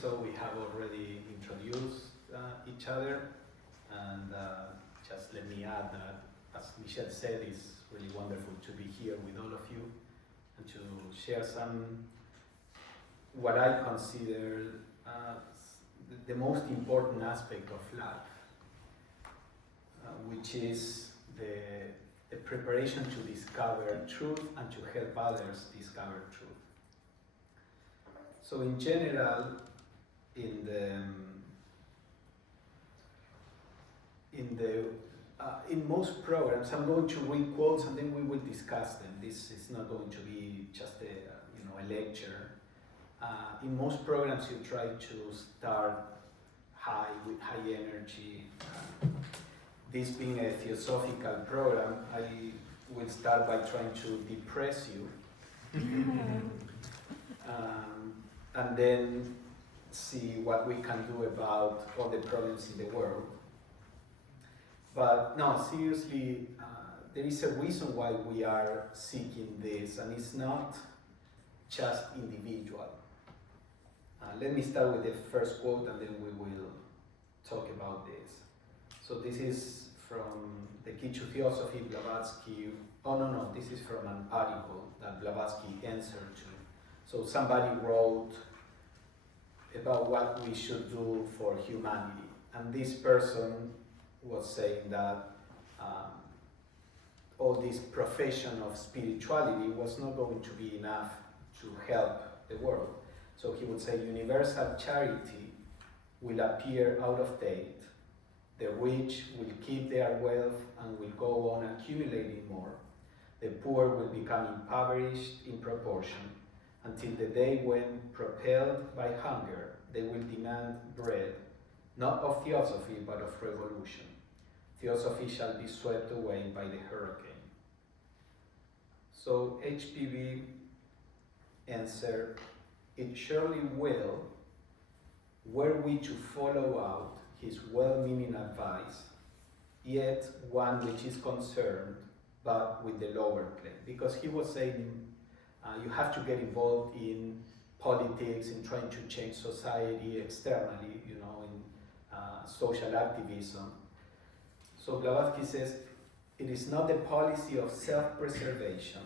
so we have already introduced each other, and just let me add that, as Michelle said, it's really wonderful to be here with all of you and to share some, what I consider the most important aspect of life, which is the preparation to discover truth and to help others discover truth. So in general, in most programs, I'm going to read quotes and then we will discuss them. This is not going to be just a lecture. In most programs, you try to start high with high energy. This being a theosophical program, I will start by trying to depress you. And then see what we can do about all the problems in the world. But no, seriously, there is a reason why we are seeking this, and it's not just individual. Let me start with the first quote and then we will talk about this. So this is from the Key to Theosophy, Blavatsky. Oh no, this is from an article that Blavatsky answered to. So somebody wrote about what we should do for humanity. And this person was saying that all this profession of spirituality was not going to be enough to help the world. So he would say universal charity will appear out of date. The rich will keep their wealth and will go on accumulating more. The poor will become impoverished in proportion until the day when, propelled by hunger, they will demand bread, not of theosophy, but of revolution. Theosophy shall be swept away by the hurricane. So HPV answered, it surely will, were we to follow out his well-meaning advice, yet one which is concerned, but with the lower plane. Because he was saying, you have to get involved in politics, in trying to change society externally, in social activism. So Blavatsky says, it is not the policy of self-preservation,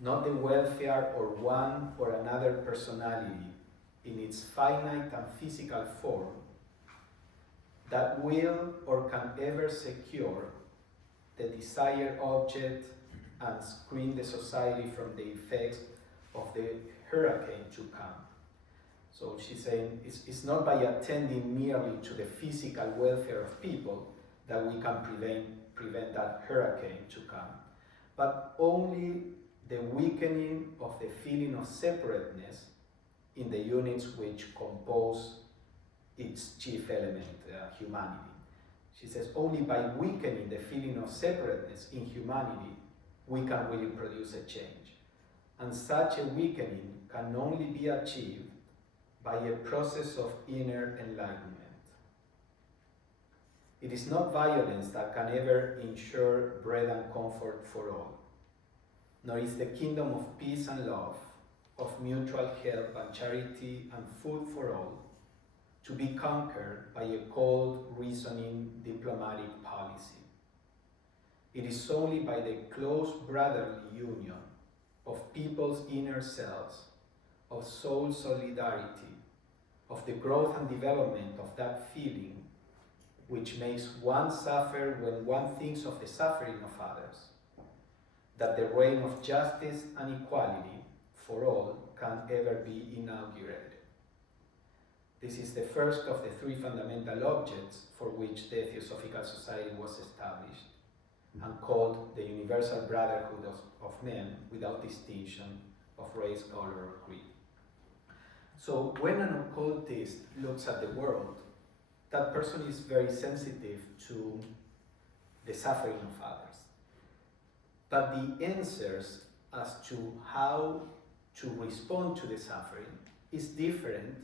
not the welfare or one or another personality in its finite and physical form that will or can ever secure the desired object and screen the society from the effects of the hurricane to come. So she's saying it's not by attending merely to the physical welfare of people that we can prevent that hurricane to come, but only the weakening of the feeling of separateness in the units which compose its chief element, humanity. She says only by weakening the feeling of separateness in humanity we can really produce a change. And such a weakening can only be achieved by a process of inner enlightenment. It is not violence that can ever ensure bread and comfort for all, nor is the kingdom of peace and love, of mutual help and charity and food for all, to be conquered by a cold, reasoning, diplomatic policy. It is only by the close brotherly union of people's inner selves, of soul solidarity, of the growth and development of that feeling which makes one suffer when one thinks of the suffering of others, that the reign of justice and equality for all can ever be inaugurated. This is the first of the three fundamental objects for which the Theosophical Society was established and called the Universal Brotherhood of Men without distinction of race, color, or creed. So when an occultist looks at the world, that person is very sensitive to the suffering of others. But the answers as to how to respond to the suffering is different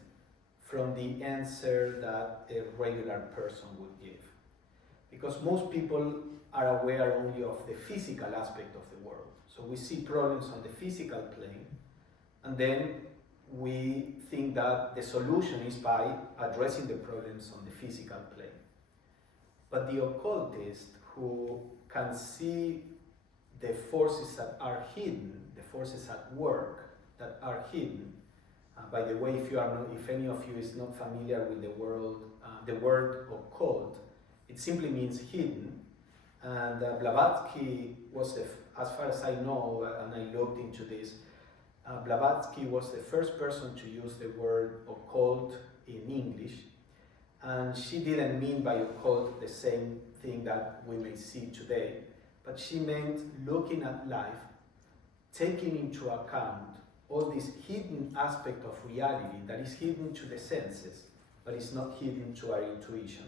from the answer that a regular person would give. Because most people are aware only of the physical aspect of the world. So we see problems on the physical plane, and then we think that the solution is by addressing the problems on the physical plane. But the occultist who can see the forces that are hidden, the forces at work that are hidden. By the way, if any of you is not familiar with the word occult, it simply means hidden. And Blavatsky was, as far as I know, and I looked into this, Blavatsky was the first person to use the word occult in English, and she didn't mean by occult the same thing that we may see today, but she meant looking at life, taking into account all this hidden aspect of reality that is hidden to the senses, but is not hidden to our intuition.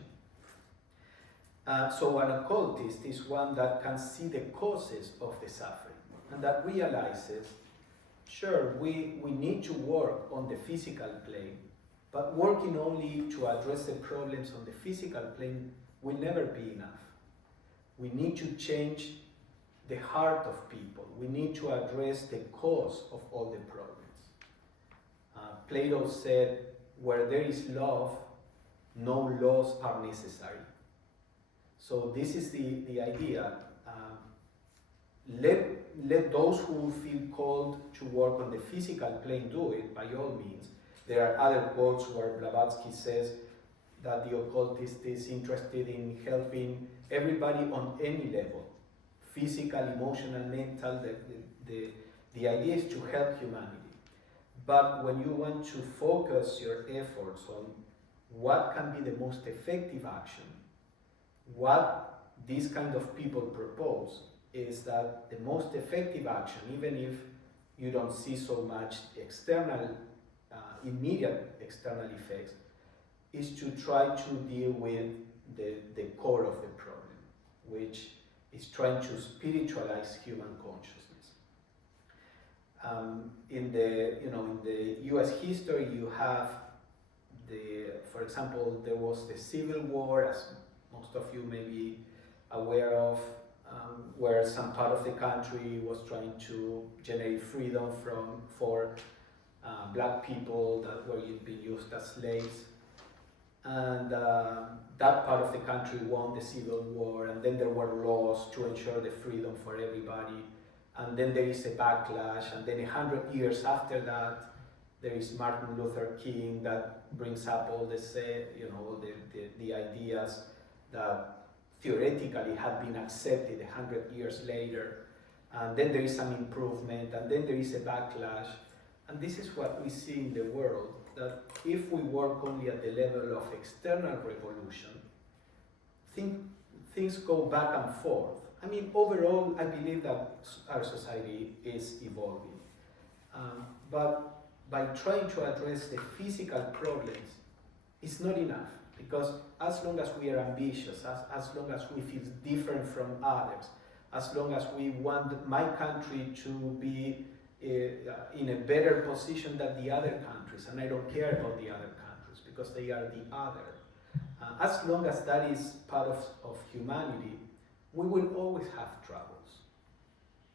So an occultist is one that can see the causes of the suffering, and that realizes, sure, we need to work on the physical plane, but working only to address the problems on the physical plane will never be enough. We need to change the heart of people. We need to address the cause of all the problems. Plato said, where there is love, no laws are necessary. So this is the idea. Let those who feel called to work on the physical plane do it, by all means. There are other quotes where Blavatsky says that the occultist is interested in helping everybody on any level, physical, emotional, mental. The idea is to help humanity. But when you want to focus your efforts on what can be the most effective action, what these kind of people propose is that the most effective action, even if you don't see so much external, immediate external effects, is to try to deal with the core of the problem, which is trying to spiritualize human consciousness. In the U.S. history, you have for example, there was the Civil War, as most of you may be aware of, where some part of the country was trying to generate freedom for black people that were being used as slaves. And that part of the country won the Civil War, and then there were laws to ensure the freedom for everybody. And then there is a backlash, and then 100 years after that, there is Martin Luther King that brings up all the ideas that theoretically had been accepted 100 years later. And then there is some improvement, and then there is a backlash. And this is what we see in the world, that if we work only at the level of external revolution, things go back and forth. I mean, overall, I believe that our society is evolving. But by trying to address the physical problems, it's not enough. Because as long as we are ambitious, as long as we feel different from others, as long as we want my country to be in a better position than the other countries, and I don't care about the other countries because they are the other. As long as that is part of humanity, we will always have troubles.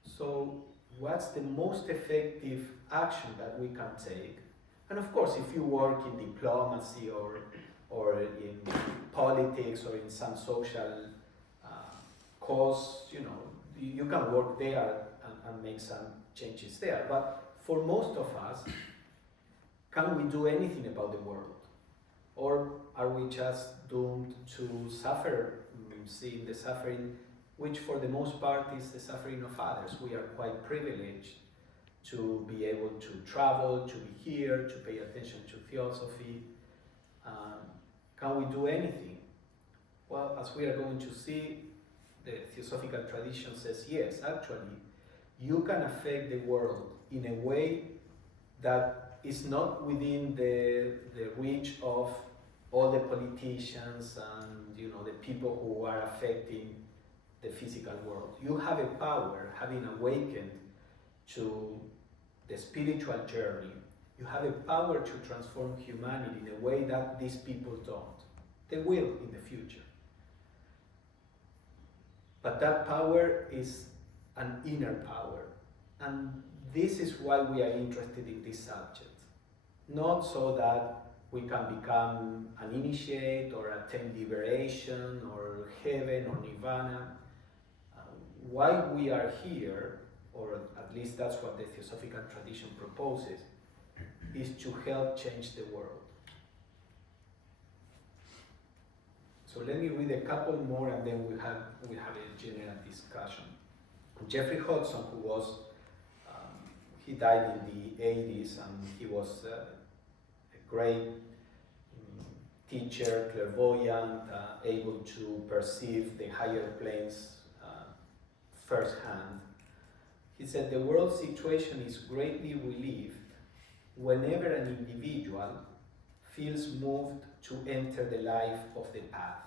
So what's the most effective action that we can take? And of course, if you work in diplomacy or in politics or in some social cause, you can work there and make some changes there. But for most of us, can we do anything about the world? Or are we just doomed to suffer, seeing the suffering, which for the most part is the suffering of others? We are quite privileged to be able to travel, to be here, to pay attention to theosophy. Can we do anything? Well, as we are going to see, the Theosophical tradition says yes, actually, you can affect the world in a way that is not within the reach of all the politicians and the people who are affecting the physical world. You have a power, having awakened to the spiritual journey, you have a power to transform humanity in a way that these people don't. They will in the future. But that power is an inner power. And this is why we are interested in this subject. not so that we can become an initiate or attain liberation or heaven or nirvana. Why we are here, or at least that's what the Theosophical tradition proposes, is to help change the world. So let me read a couple more and then we have a general discussion. Jeffrey Hodgson, who was, he died in the 80s and he was a great teacher, clairvoyant, able to perceive the higher planes firsthand. He said, the world situation is greatly relieved whenever an individual feels moved to enter the life of the path,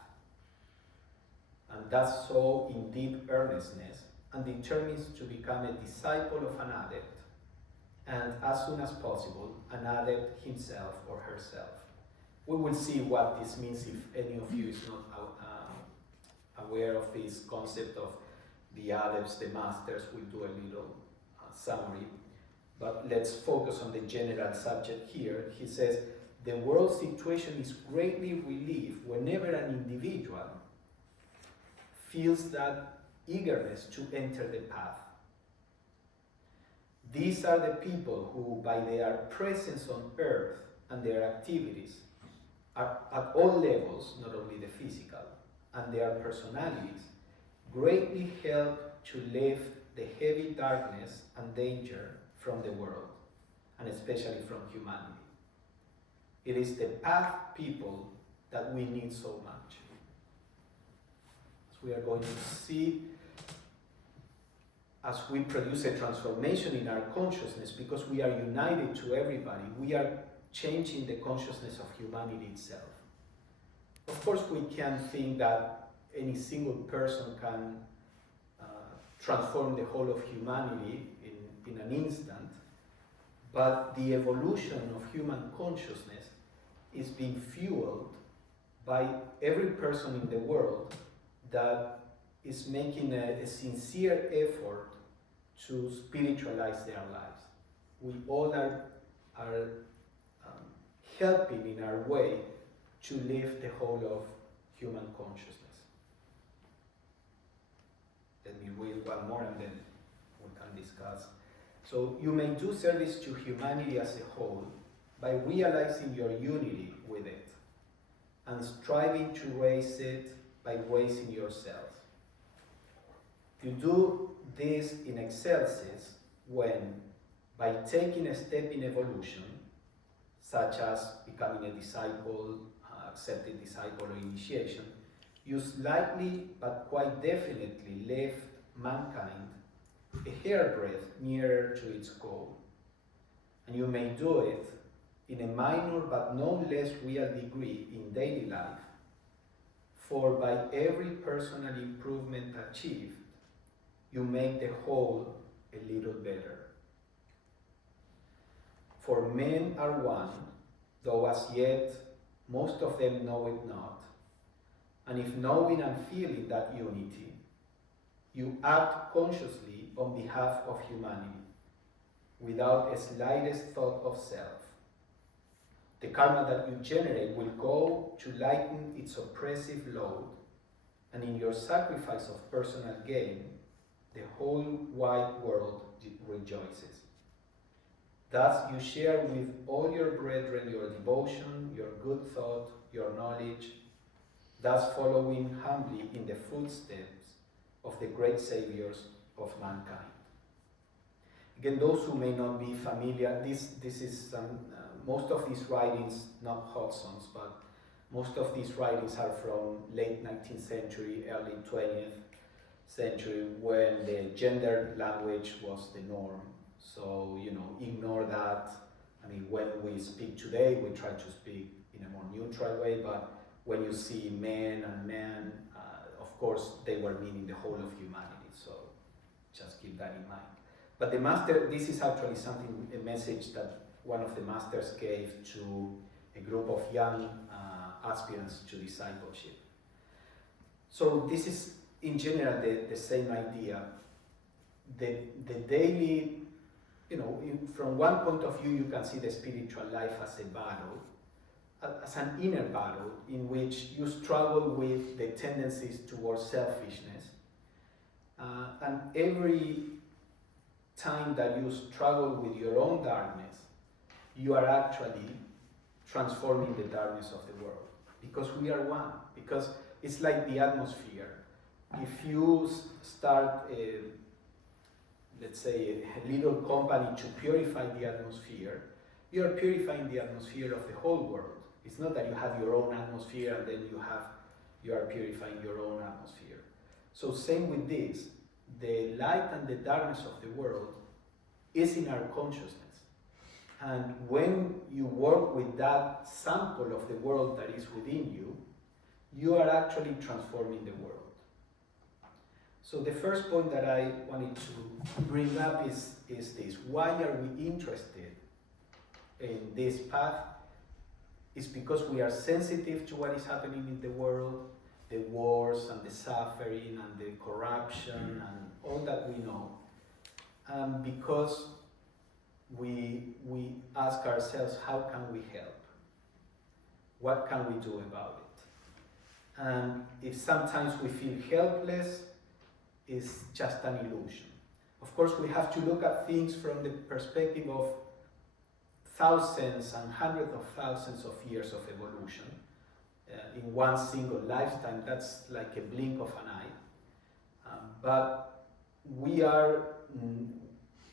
and does so in deep earnestness, and determines to become a disciple of an adept, and as soon as possible, an adept himself or herself. We will see what this means if any of you is not aware of this concept of the adepts, the masters. We'll do a little summary, but let's focus on the general subject here. He says, the world situation is greatly relieved whenever an individual feels that eagerness to enter the path. These are the people who, by their presence on earth and their activities, are at all levels, not only the physical, and their personalities, greatly help to lift the heavy darkness and danger from the world, and especially from humanity. It is the path people that we need so much. As we are going to see, as we produce a transformation in our consciousness, because we are united to everybody, we are changing the consciousness of humanity itself. Of course, we can't think that any single person can transform the whole of humanity in an instant, but the evolution of human consciousness is being fueled by every person in the world that is making a sincere effort to spiritualize their lives. We all are helping in our way to live the whole of human consciousness. Let me read one more and then we can discuss. So you may do service to humanity as a whole by realizing your unity with it and striving to raise it by raising yourself. You do this in excelsis when, by taking a step in evolution, such as becoming a disciple, accepted disciple or initiation, you slightly but quite definitely lift mankind a hairbreadth nearer to its goal. And you may do it in a minor but no less real degree in daily life, for by every personal improvement achieved, you make the whole a little better. For men are one, though as yet most of them know it not. And if knowing and feeling that unity, you act consciously on behalf of humanity, without a slightest thought of self, the karma that you generate will go to lighten its oppressive load, and in your sacrifice of personal gain, the whole wide world rejoices. Thus you share with all your brethren your devotion, your good thought, your knowledge, thus following humbly in the footsteps of the great saviors of mankind. Again, those who may not be familiar, this is most of these writings, not Hodgson's, but most of these writings are from late 19th century, early 20th century, when the gendered language was the norm. So, ignore that. I mean, when we speak today, we try to speak in a more neutral way, but when you see men and men, of course, they were meaning the whole of humanity, so just keep that in mind. But the master, this is actually a message that one of the masters gave to a group of young aspirants to discipleship. So this is, in general, the same idea. The daily from one point of view, you can see the spiritual life as a battle, as an inner battle in which you struggle with the tendencies towards selfishness. And every time that you struggle with your own darkness, you are actually transforming the darkness of the world. Because we are one. Because it's like the atmosphere. If you start, let's say, a little company to purify the atmosphere, you are purifying the atmosphere of the whole world. It's not that you have your own atmosphere and then you are purifying your own atmosphere. So same with this, the light and the darkness of the world is in our consciousness. And when you work with that sample of the world that is within you, you are actually transforming the world. So the first point that I wanted to bring up is this. Why are we interested in this path? It's because we are sensitive to what is happening in the world, the wars and the suffering and the corruption and all that we know. Because we ask ourselves, how can we help? What can we do about it? And if sometimes we feel helpless, it's just an illusion. Of course, we have to look at things from the perspective of thousands and hundreds of thousands of years of evolution. In one single lifetime, that's like a blink of an eye. But we are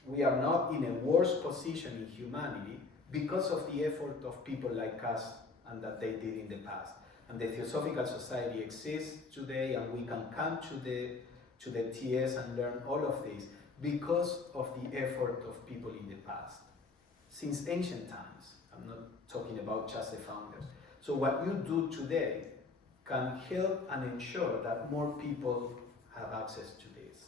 not in a worse position in humanity because of the effort of people like us and that they did in the past. And the Theosophical Society exists today, and we can come to the TS and learn all of this because of the effort of people in the past. Since ancient times, I'm not talking about just the founders. So what you do today can help and ensure that more people have access to this.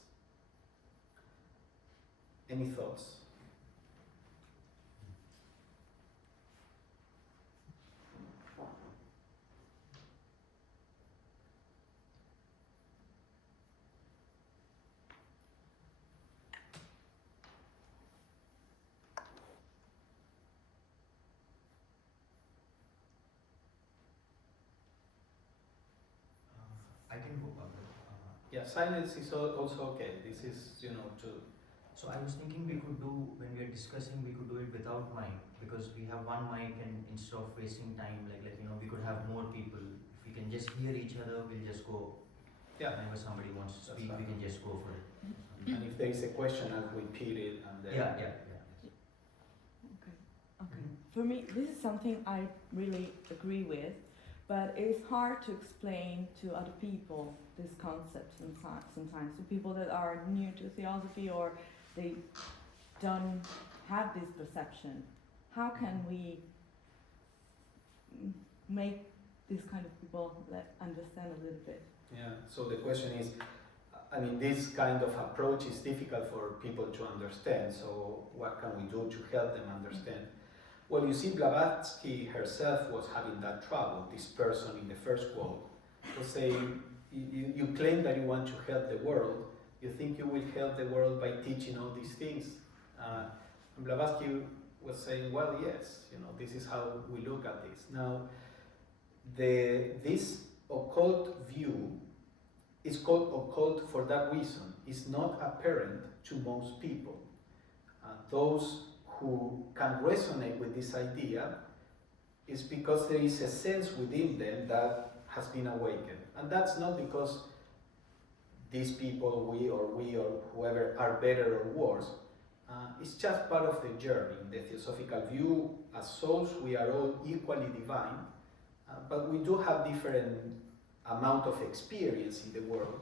Any thoughts? I can go, Pablo. Yeah, silence is also okay. This is, to... So I was thinking we could do, when we are discussing, we could do it without mic, because we have one mic, and instead of wasting time, we could have more people. If we can just hear each other, we'll just go. Yeah. Whenever somebody wants to speak, we can just go for it. And if there is a question, I'll repeat it. And then Yeah. Okay. For me, this is something I really agree with, but it's hard to explain to other people this concept sometimes, to people that are new to theosophy or they don't have this perception. How can we make these kind of people understand a little bit? Yeah, so the question is, this kind of approach is difficult for people to understand, so what can we do to help them understand? Well, you see, Blavatsky herself was having that trouble. This person in the first quote was saying, you claim that you want to help the world, you think you will help the world by teaching all these things. And Blavatsky was saying, well, yes, this is how we look at this. Now, this occult view is called occult for that reason. It's not apparent to most people. Those who can resonate with this idea is because there is a sense within them that has been awakened. And that's not because these people, we or whoever, are better or worse. It's just part of the journey. In the Theosophical view, as souls, we are all equally divine, but we do have different amount of experience in the world.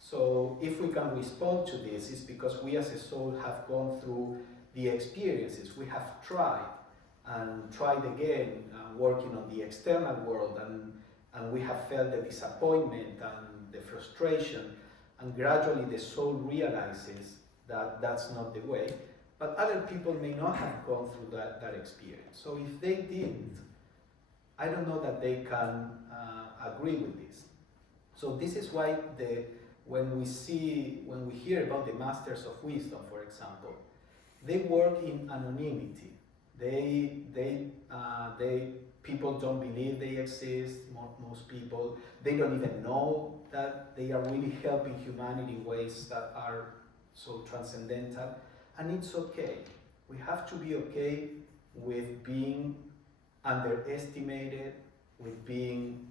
So if we can respond to this, it's because we as a soul have gone through the experiences. We have tried and tried again, working on the external world, and we have felt the disappointment and the frustration, and gradually the soul realizes that that's not the way. But other people may not have gone through that experience. So if they didn't, I don't know that they can agree with this. So this is why when we hear about the Masters of Wisdom, for example, they work in anonymity. People don't believe they exist, most people. They don't even know that they are really helping humanity in ways that are so transcendental. And it's okay. We have to be okay with being underestimated, with being,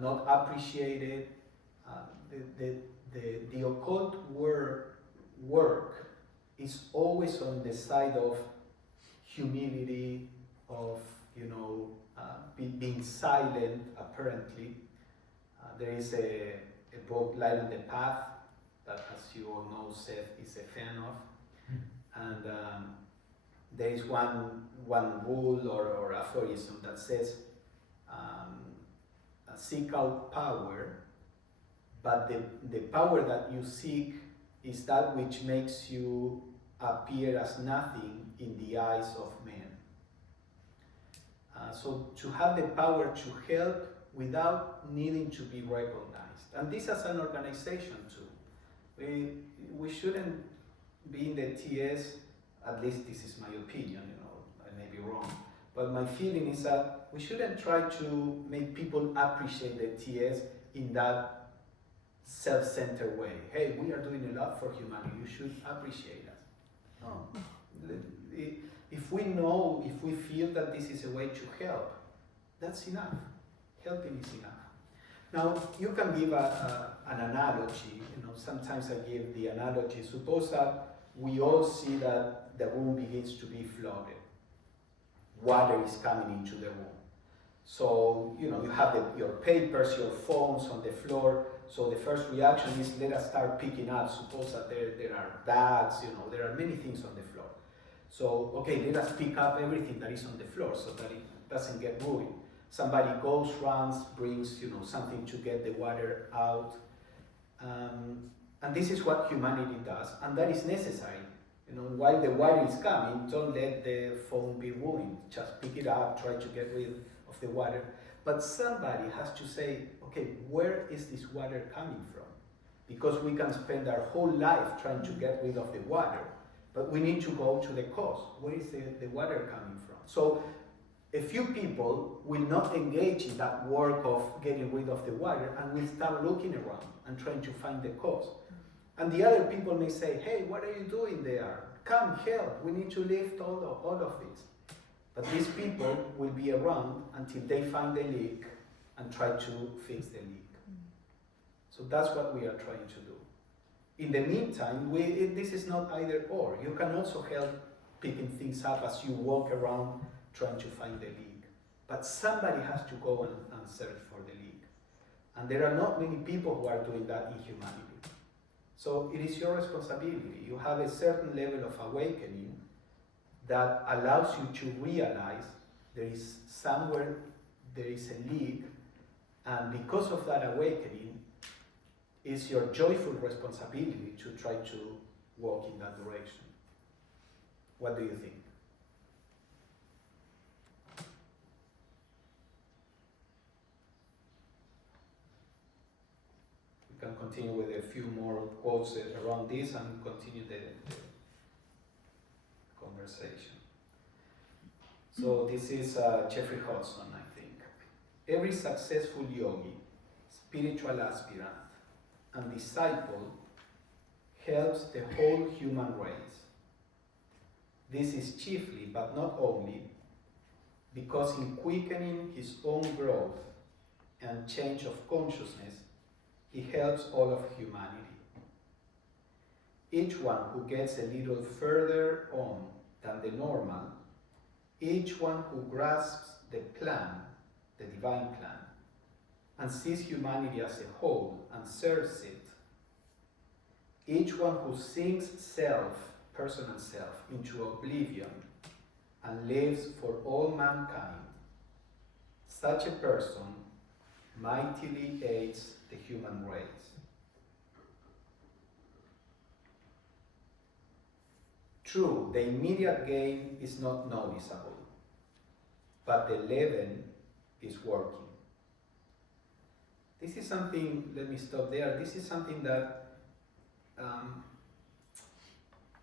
not appreciated. The occult work is always on the side of humility, of being silent. Apparently, there is a book, Light on the Path, that, as you all know, Seth is a fan of, and there is one rule or aphorism that says, seek out power, but the power that you seek is that which makes you appear as nothing in the eyes of men. So to have the power to help without needing to be recognized. And this as an organization too. We shouldn't be in the TS, at least this is my opinion, I may be wrong, but my feeling is that we shouldn't try to make people appreciate the TS in that self-centered way. Hey, we are doing a lot for humanity, you should appreciate us. No. If we feel that this is a way to help, that's enough. Helping is enough. Now, you can give an analogy. Sometimes I give the analogy. Suppose that we all see that the room begins to be flooded. Water is coming into the room. So, you have your papers, your phones on the floor. So the first reaction is, let us start picking up. Suppose that there are bags, there are many things on the floor. So, okay, let us pick up everything that is on the floor so that it doesn't get ruined. Somebody goes, runs, brings, something to get the water out. And this is what humanity does, and that is necessary. While the water is coming, don't let the phone be ruined. Just pick it up, try to get rid of the water. But somebody has to say, okay, where is this water coming from? Because we can spend our whole life trying to get rid of the water, but we need to go to the cause. Where is the water coming from? So a few people will not engage in that work of getting rid of the water, and will start looking around and trying to find the cause. And the other people may say, hey, what are you doing there? Come, help, we need to lift all of this. But these people will be around until they find the leak and try to fix the leak. So that's what we are trying to do. In the meantime, this is not either or. You can also help picking things up as you walk around trying to find the leak. But somebody has to go and search for the leak. And there are not many people who are doing that in humanity. So it is your responsibility. You have a certain level of awakening that allows you to realize there is somewhere there is a leak, and because of that awakening, it's your joyful responsibility to try to walk in that direction. What do you think? We can continue with a few more quotes around this and continue the conversation. So this is Jeffrey Hodgson, I think. Every successful yogi, spiritual aspirant, and disciple helps the whole human race. This is chiefly, but not only, because in quickening his own growth and change of consciousness, he helps all of humanity. Each one who gets a little further on than the normal, each one who grasps the plan, the divine plan, and sees humanity as a whole and serves it, each one who sinks self, personal self, into oblivion and lives for all mankind, such a person mightily aids the human race. True, the immediate gain is not noticeable, but the leaven is working. This is something, let me stop there, this is something that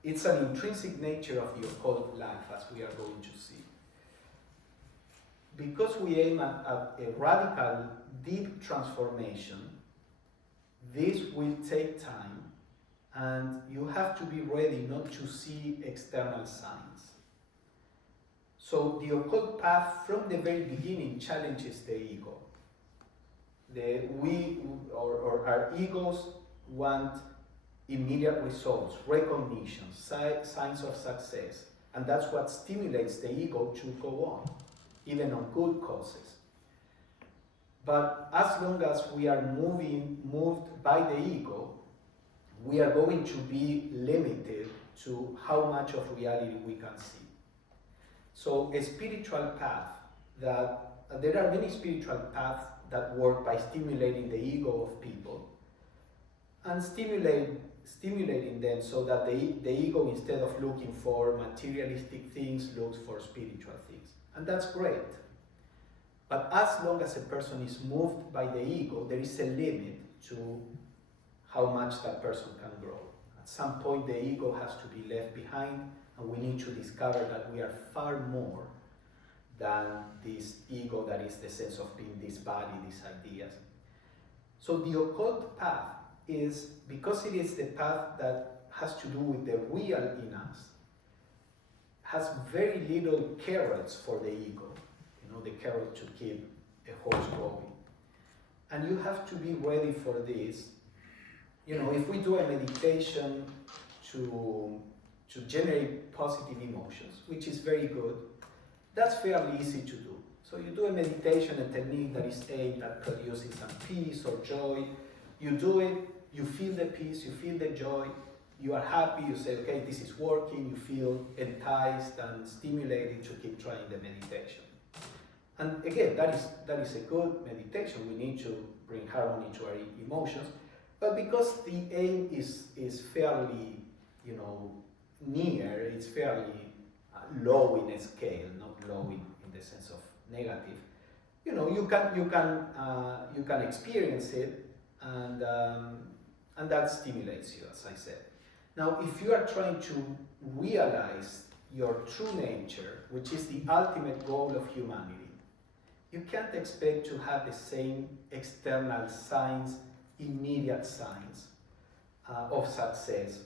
it's an intrinsic nature of the occult life, as we are going to see. Because we aim at a radical, deep transformation, this will take time, and you have to be ready not to see external signs. So the occult path from the very beginning challenges the ego. Our egos want immediate results, recognition, signs of success, and that's what stimulates the ego to go on, even on good causes. But as long as we are moved by the ego, we are going to be limited to how much of reality we can see. So a spiritual path there are many spiritual paths that work by stimulating the ego of people and stimulating them so that the ego, instead of looking for materialistic things, looks for spiritual things. And that's great. But as long as a person is moved by the ego, there is a limit to how much that person can grow. At some point, the ego has to be left behind, and we need to discover that we are far more than this ego that is the sense of being this body, these ideas. So the occult path is, because it is the path that has to do with the real in us, has very little carrots for the ego. The carrot to keep a horse going. And you have to be ready for this. If we do a meditation to generate positive emotions, which is very good, that's fairly easy to do. So you do a meditation, a technique that is aimed at producing some peace or joy. You do it, you feel the peace, you feel the joy, you are happy, you say, okay, this is working, you feel enticed and stimulated to keep trying the meditation. And again, that is a good meditation. We need to bring harmony to our emotions. But because the aim is fairly, near, it's fairly low in a scale, not low in the sense of negative. You can experience it, and that stimulates you, as I said. Now, if you are trying to realize your true nature, which is the ultimate goal of humanity, you can't expect to have the same external signs, immediate signs of success.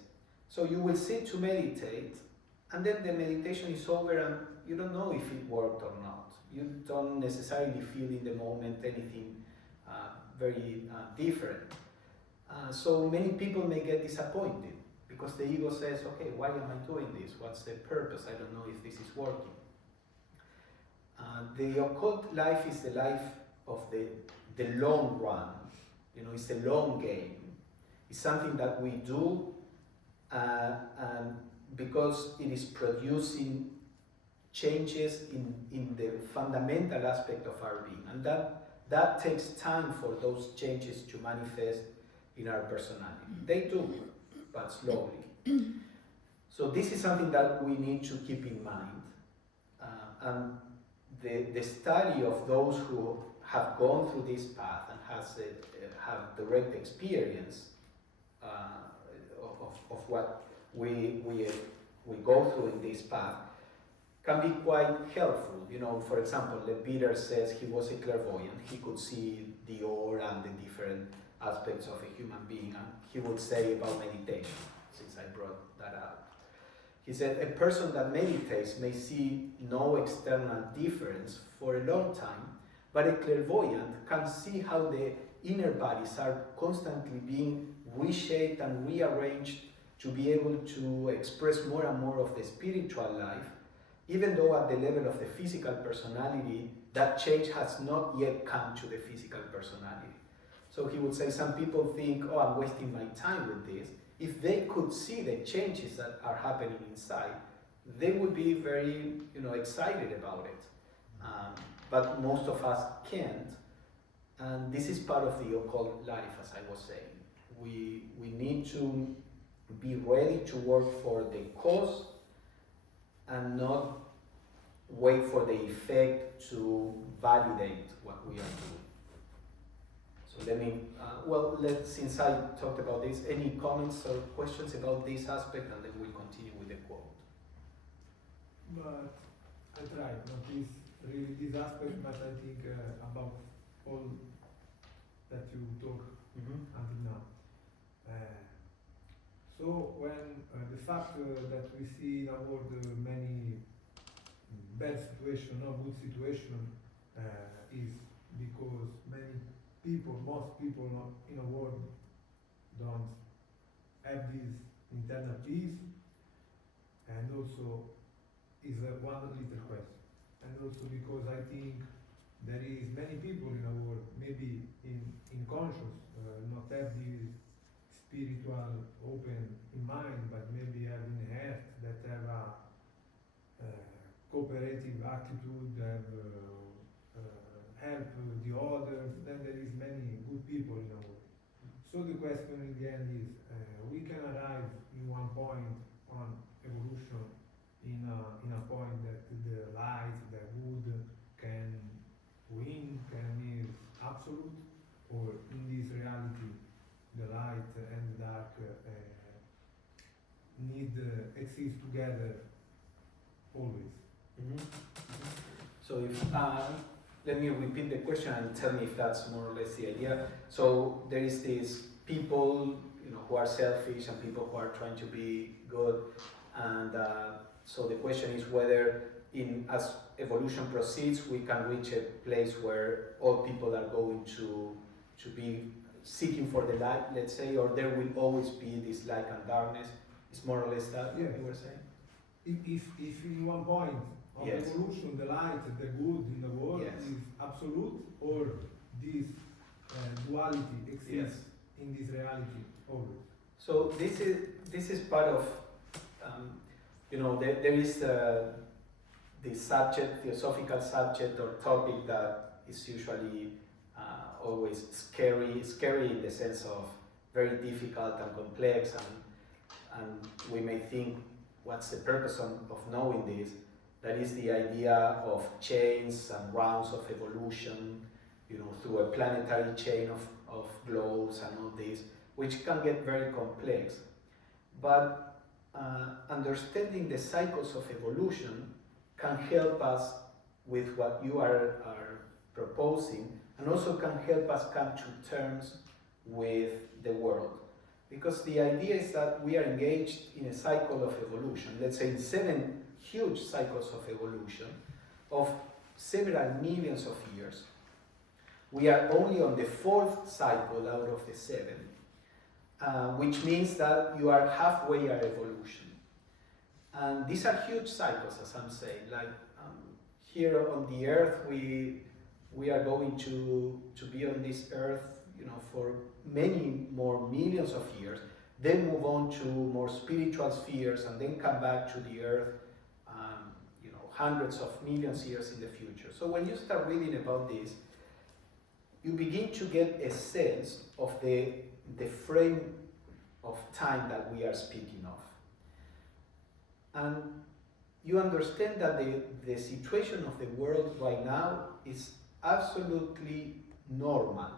So you will sit to meditate, and then the meditation is over and you don't know if it worked or not. You don't necessarily feel in the moment anything very different. So many people may get disappointed because the ego says, okay, why am I doing this? What's the purpose? I don't know if this is working. The occult life is the life of the long run. It's a long game. It's something that we do and because it is producing changes in the fundamental aspect of our being. And that takes time for those changes to manifest in our personality. They do, but slowly. So this is something that we need to keep in mind. And the study of those who have gone through this path and have direct experience of what we go through in this path can be quite helpful. For example, Peter says he was a clairvoyant. He could see the aura and the different aspects of a human being, and he would say about meditation, since I brought that up. He said, a person that meditates may see no external difference for a long time, but a clairvoyant can see how the inner bodies are constantly being reshaped and rearranged to be able to express more and more of the spiritual life, even though at the level of the physical personality, that change has not yet come to the physical personality. So he would say, some people think, oh, I'm wasting my time with this. If they could see the changes that are happening inside, they would be very, excited about it. But most of us can't. And this is part of the occult life, as I was saying. We need to be ready to work for the cause and not wait for the effect to validate what we are doing. So let me, since I talked about this, any comments or questions about this aspect, and then we'll continue with the quote. But I tried, not this aspect, but I think about all that you talk until now. So when the fact that we see in our world many bad situation, not good situation, is because most people in the world don't have this internal peace, and also is one little question. And also because I think there is many people in the world, maybe in conscious, not have this spiritual open in mind, but maybe have in heart that have a cooperative attitude, have help the others. Then there is many good people in the world. So the question in the end is, we can arrive in one point on evolution, in a point that the light, the good can win, can is absolute, or in this reality, the light and the dark exist together always. So if let me repeat the question and tell me if that's more or less the idea. So there is these people, who are selfish and people who are trying to be good, and so the question is whether, as evolution proceeds, we can reach a place where all people are going to be seeking for the light, let's say, or there will always be this light and darkness. It's more or less that what you were saying. If in one point of evolution the light, the good in the world is absolute, or this duality exists in this reality always. So this is part of there is the subject, theosophical subject or topic that is usually always scary in the sense of very difficult and complex, and we may think, what's the purpose of knowing this? That is the idea of chains and rounds of evolution, through a planetary chain of globes and all this, which can get very complex. But understanding the cycles of evolution can help us with what you are proposing, and also can help us come to terms with the world. Because the idea is that we are engaged in a cycle of evolution, let's say in 7 huge cycles of evolution of several millions of years. We are only on the 4th cycle out of the 7, which means that you are halfway our evolution. And these are huge cycles, as I'm saying. Like here on the earth, we are going to be on this earth, for many more millions of years, then move on to more spiritual spheres, and then come back to the earth, hundreds of millions of years in the future. So when you start reading about this, you begin to get a sense of the frame of time that we are speaking of. And you understand that the situation of the world right now is absolutely normal.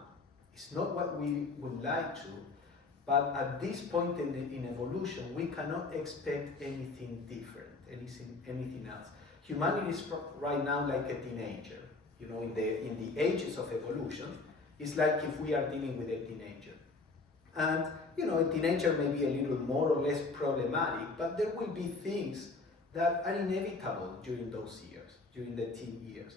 It's not what we would like to, but at this point in evolution, we cannot expect anything different, anything else. Humanity is right now like a teenager. In the ages of evolution, it's like if we are dealing with a teenager. And, a teenager may be a little more or less problematic, but there will be things that are inevitable during those years, during the teen years.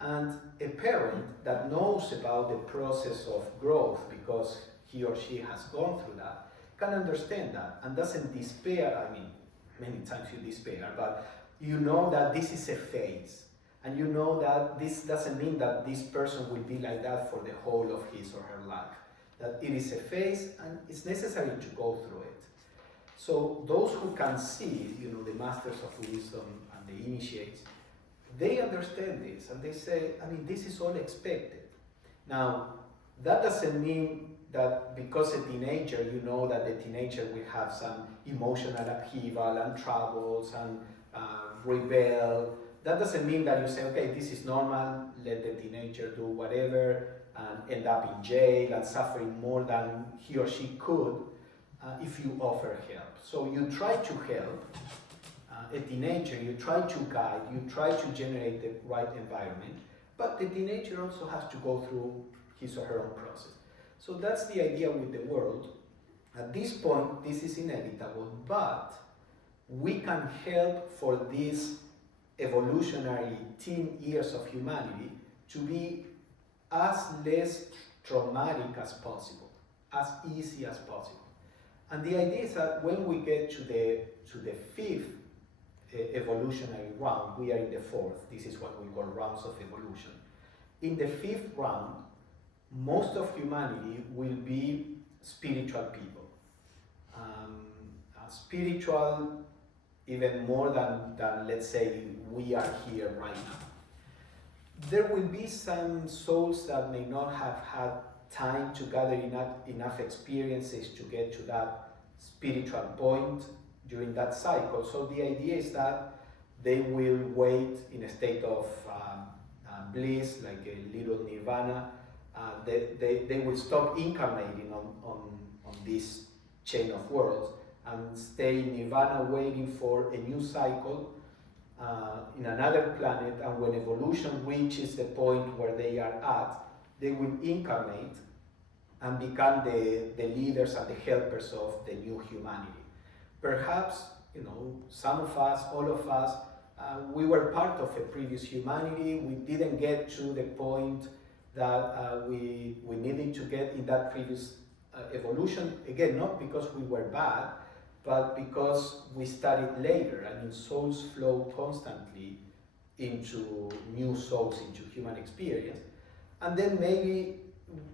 And a parent that knows about the process of growth, because he or she has gone through that, can understand that and doesn't despair. I mean, many times you despair, but you know that this is a phase. And you know that this doesn't mean that this person will be like that for the whole of his or her life. That it is a phase and it's necessary to go through it. So those who can see, the masters of wisdom and the initiates, they understand this and they say, this is all expected. Now, that doesn't mean that because a teenager, that the teenager will have some emotional upheaval and troubles and rebel that doesn't mean that you say, okay, this is normal, let the teenager do whatever and end up in jail and suffering more than he or she could if you offer help. So you try to help a teenager, you try to guide, you try to generate the right environment, but the teenager also has to go through his or her own process. So that's the idea with the world. At this point, this is inevitable, but we can help for these evolutionary teen years of humanity to be as less traumatic as possible, as easy as possible. And the idea is that when we get to the fifth evolutionary round, we are in the fourth, this is what we call rounds of evolution. In the fifth round, most of humanity will be spiritual people. Spiritual even more than let's say we are here right now. There will be some souls that may not have had time to gather enough experiences to get to that spiritual point during that cycle. So the idea is that they will wait in a state of bliss, like a little nirvana. They will stop incarnating on this chain of worlds and stay in nirvana waiting for a new cycle in another planet, and when evolution reaches the point where they are at, they will incarnate and become the leaders and the helpers of the new humanity. Perhaps, some of us, all of us, we were part of a previous humanity. We didn't get to the point that we needed to get in that previous evolution. Again, not because we were bad, but because we studied later. I mean, souls flow constantly into new souls, into human experience. And then maybe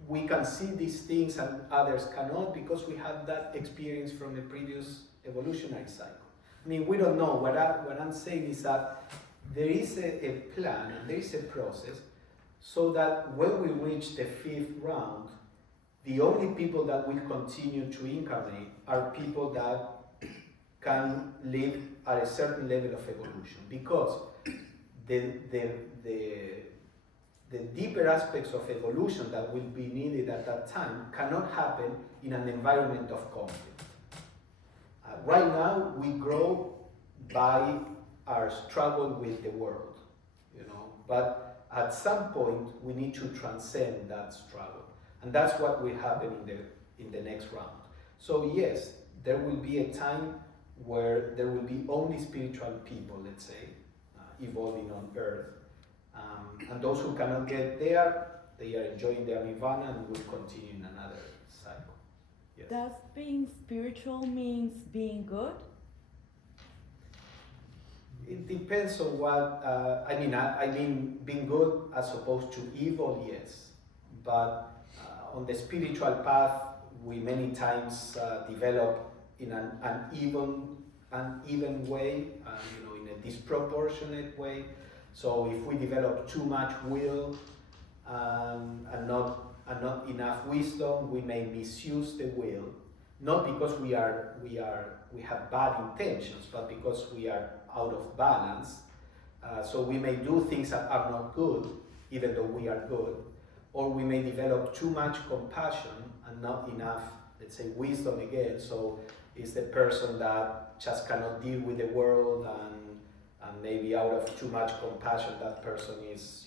we can see these things and others cannot because we had that experience from a previous evolutionary cycle. I mean, we don't know. What I'm saying is that there is a plan and there is a process so that when we reach the fifth round, the only people that will continue to incarnate are people that can live at a certain level of evolution, because the deeper aspects of evolution that will be needed at that time cannot happen in an environment of conflict. Right now, we grow by our struggle with the world, but at some point we need to transcend that struggle, and that's what will happen in the next round. So yes, there will be a time where there will be only spiritual people, let's say, evolving on Earth. And those who cannot get there, they are enjoying their nirvana and will continue in another cycle. Yes. Does being spiritual means being good? It depends on what, I mean being good as opposed to evil, yes. But on the spiritual path, we many times develop in an uneven way, in a disproportionate way. So if we develop too much will and not enough wisdom, we may misuse the will, not because we have bad intentions, but because we are out of balance. So we may do things that are not good, even though we are good, or we may develop too much compassion and not enough, let's say, wisdom again. So it's the person that just cannot deal with the world, and maybe out of too much compassion, that person is,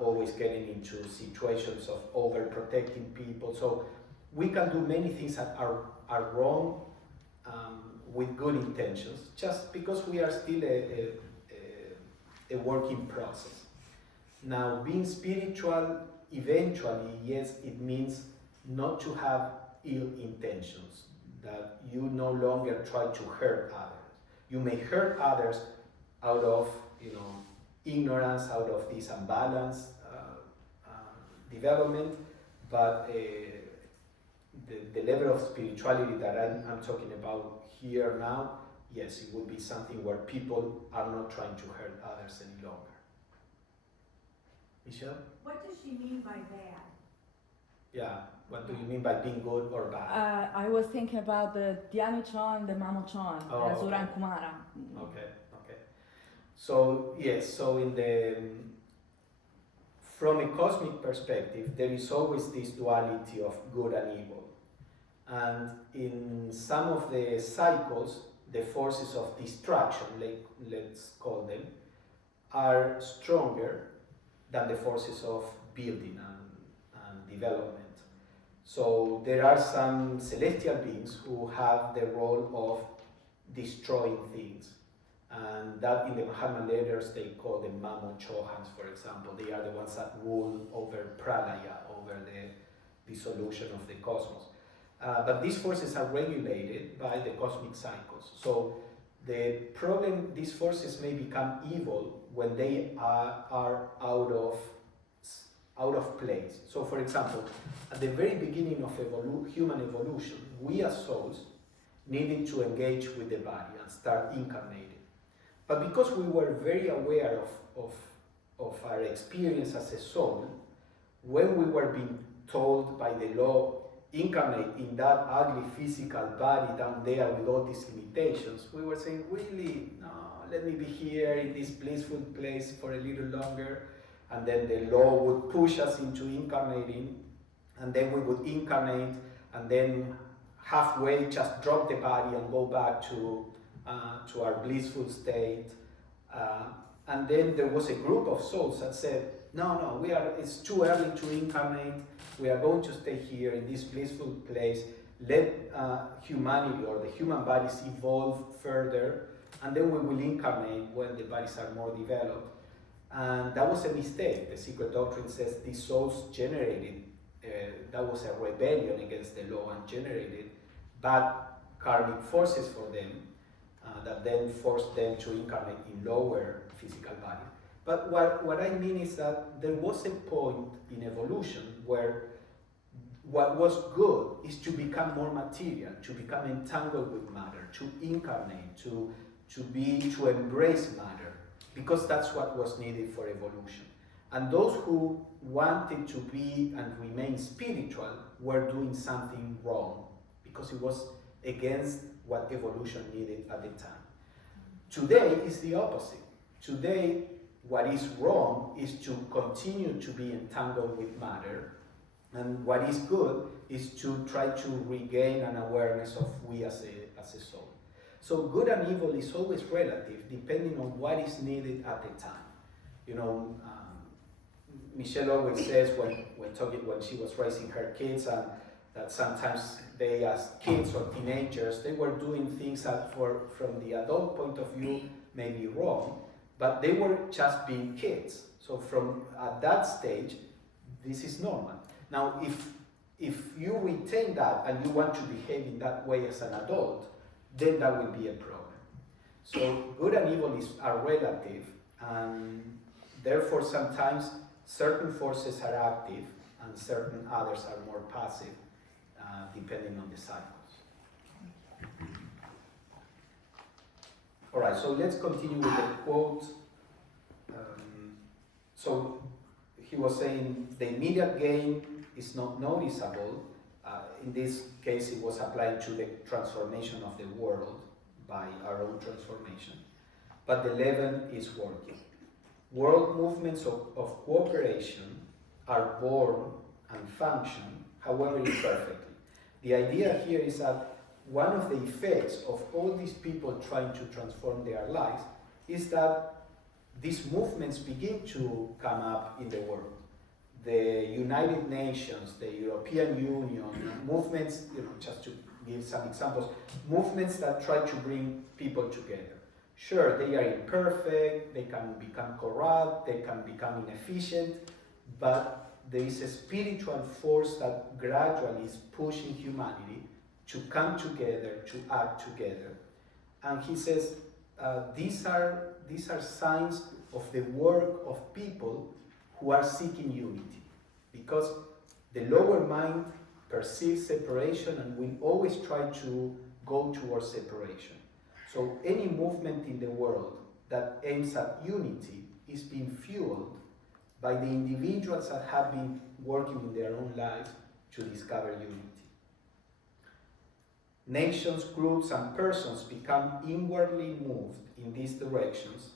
always getting into situations of overprotecting people. So we can do many things that are wrong with good intentions, just because we are still a working process. Now, being spiritual, eventually, yes, it means not to have ill intentions, that you no longer try to hurt others. You may hurt others out of, ignorance, out of this unbalanced development, but the level of spirituality that I'm talking about here now, yes, it would be something where people are not trying to hurt others any longer. Michelle? What does she mean by that? Yeah, what do you mean by being good or bad? I was thinking about the Dhyani Chan, the Mamo Chan, Oh, Zura okay. and Kumara. Okay. So yes, so in the from a cosmic perspective, there is always this duality of good and evil. And in some of the cycles, the forces of destruction, let's call them, are stronger than the forces of building and development. So there are some celestial beings who have the role of destroying things. And that in the Mahatma letters they call them Mamo Chohans, for example. They are the ones that rule over pralaya, over the dissolution of the cosmos. But these forces are regulated by the cosmic cycles. So the problem, these forces may become evil when they are out of place. So for example, at the very beginning of human evolution, we as souls needed to engage with the body and start incarnating. But because we were very aware of our experience as a soul, when we were being told by the law, incarnate in that ugly physical body down there with all these limitations, we were saying, really, no, let me be here in this blissful place for a little longer. And then the law would push us into incarnating, and then we would incarnate, and then halfway just drop the body and go back to our blissful state. And then there was a group of souls that said, no, it's too early to incarnate. We are going to stay here in this blissful place. Let humanity or the human bodies evolve further, and then we will incarnate when the bodies are more developed. And that was a mistake. The secret doctrine says these souls generated, that was a rebellion against the law and generated bad karmic forces for them that then forced them to incarnate in lower physical bodies. But what I mean is that there was a point in evolution where what was good is to become more material, to become entangled with matter, to incarnate, to embrace matter, because that's what was needed for evolution. And those who wanted to be and remain spiritual were doing something wrong, because it was against what evolution needed at the time. Today is the opposite. Today, what is wrong is to continue to be entangled with matter, and what is good is to try to regain an awareness of we as a soul. So good and evil is always relative, depending on what is needed at the time. You know, Michelle always says when she was raising her kids, and that sometimes they, as kids or teenagers, they were doing things that from the adult point of view may be wrong, but they were just being kids. So from at that stage, this is normal. Now, if you retain that and you want to behave in that way as an adult, then that will be a problem. So good and evil are relative, and therefore sometimes certain forces are active and certain others are more passive, depending on the cycles. All right, so let's continue with the quote. So he was saying the immediate gain is not noticeable. In this case, it was applied to the transformation of the world by our own transformation. But the leaven is working. World movements of cooperation are born and function, however imperfectly. The idea here is that one of the effects of all these people trying to transform their lives is that these movements begin to come up in the world. The United Nations, the European Union, movements, just to give some examples, movements that try to bring people together. Sure, they are imperfect, they can become corrupt, they can become inefficient, but there is a spiritual force that gradually is pushing humanity to come together, to act together. And he says these are signs of the work of people who are seeking unity, because the lower mind perceives separation and will always try to go towards separation. So any movement in the world that aims at unity is being fueled by the individuals that have been working in their own lives to discover unity. Nations, groups, and persons become inwardly moved in these directions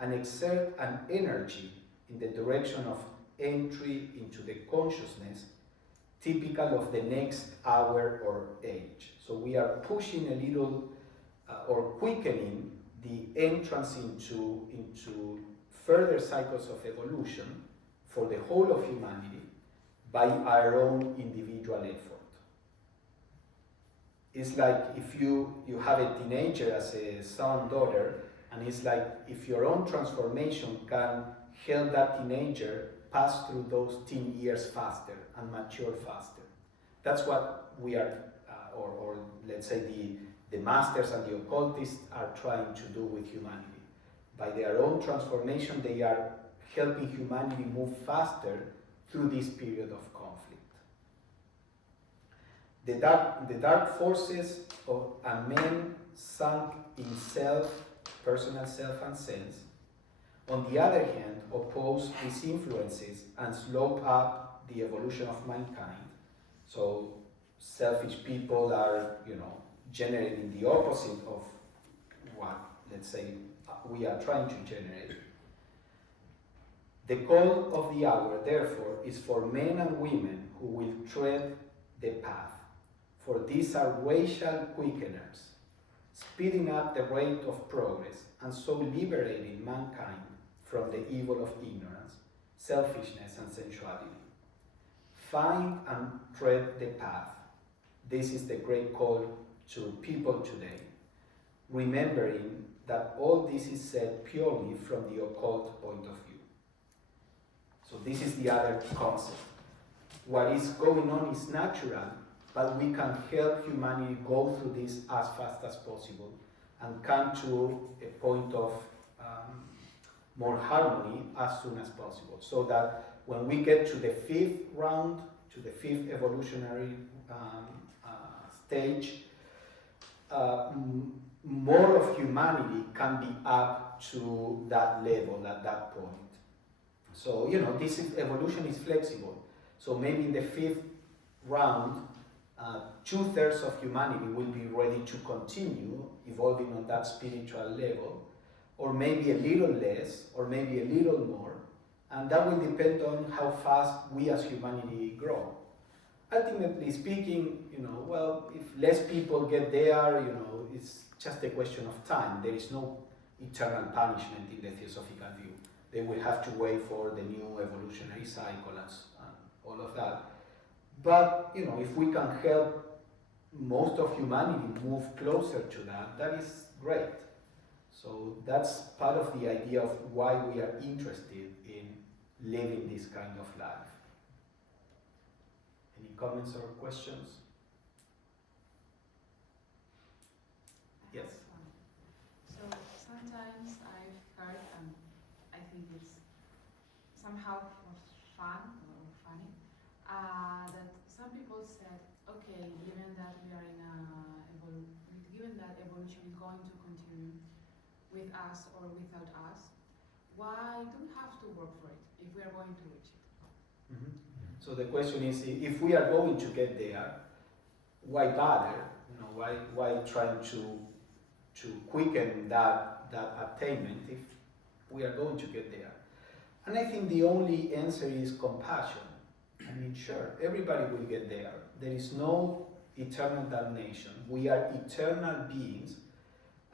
and exert an energy in the direction of entry into the consciousness typical of the next hour or age. So we are pushing a little or quickening the entrance into further cycles of evolution for the whole of humanity by our own individual effort. It's like if you have a teenager as a son, daughter, and it's like if your own transformation can help that teenager pass through those teen years faster and mature faster. That's what we are, or let's say the masters and the occultists are trying to do with humanity. By their own transformation, they are helping humanity move faster through this period of conflict. The dark forces of a man sunk in self, personal self and sense, on the other hand, oppose these influences and slope up the evolution of mankind. So selfish people are, generating the opposite of what, let's say, we are trying to generate. The call of the hour, therefore, is for men and women who will tread the path. For these are racial quickeners, speeding up the rate of progress and so liberating mankind from the evil of ignorance, selfishness, and sensuality. Find and tread the path. This is the great call to people today, remembering that all this is said purely from the occult point of view. So this is the other concept. What is going on is natural, but we can help humanity go through this as fast as possible and come to a point of more harmony as soon as possible, so that when we get to the fifth round, to the fifth evolutionary stage, more of humanity can be up to that level at that point. So, this evolution is flexible. So maybe in the fifth round, 2/3 of humanity will be ready to continue evolving on that spiritual level, or maybe a little less, or maybe a little more, and that will depend on how fast we as humanity grow. Ultimately speaking, if less people get there, it's just a question of time. There is no eternal punishment in the Theosophical view. They will have to wait for the new evolutionary cycle and all of that. But, if we can help most of humanity move closer to that, that is great. So that's part of the idea of why we are interested in living this kind of life. Any comments or questions? Yes. So sometimes I've heard, and I think it's somehow fun or funny, that some people said, okay, given that we are given that evolution is going to continue with us or without us, why do we have to work for it if we are going to reach it? Mm-hmm. So the question is, if we are going to get there, why bother? Why trying to quicken that attainment if we are going to get there? And I think the only answer is compassion. I mean, sure, everybody will get there. There is no eternal damnation. We are eternal beings,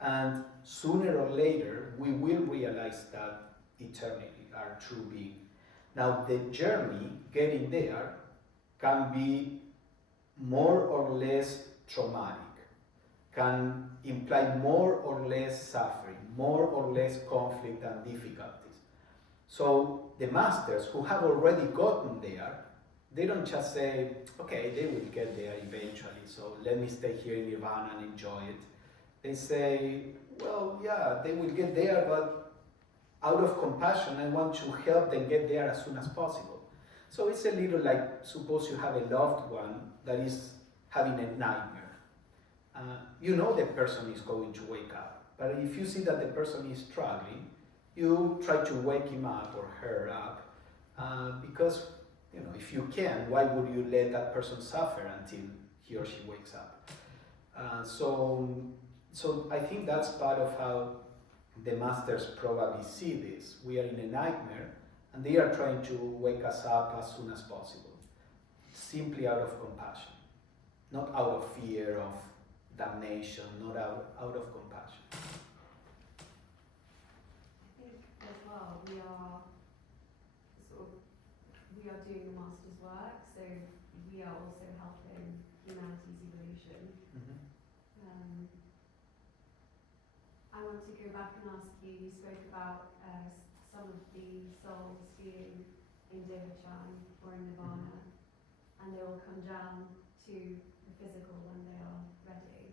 and sooner or later we will realize that eternity, our true being. Now, the journey getting there can be more or less traumatic, can imply more or less suffering, more or less conflict and difficulties. So the masters who have already gotten there, they don't just say, okay, they will get there eventually, so let me stay here in Nirvana and enjoy it. They say, well, yeah, they will get there, but out of compassion, I want to help them get there as soon as possible. So it's a little like, suppose you have a loved one that is having a nightmare. You know the person is going to wake up, but if you see that the person is struggling, you try to wake him up or her up, because if you can, why would you let that person suffer until he or she wakes up? So I think that's part of how the masters probably see this. We are in a nightmare, and they are trying to wake us up as soon as possible, simply out of compassion, not out of fear of damnation, not out of compassion. I think as well we are doing the master's work, so we are also helping humanity's evolution. I want to go back and ask you spoke about some of the souls being in Devachan or in Nirvana, and they will come down to the physical when they are ready.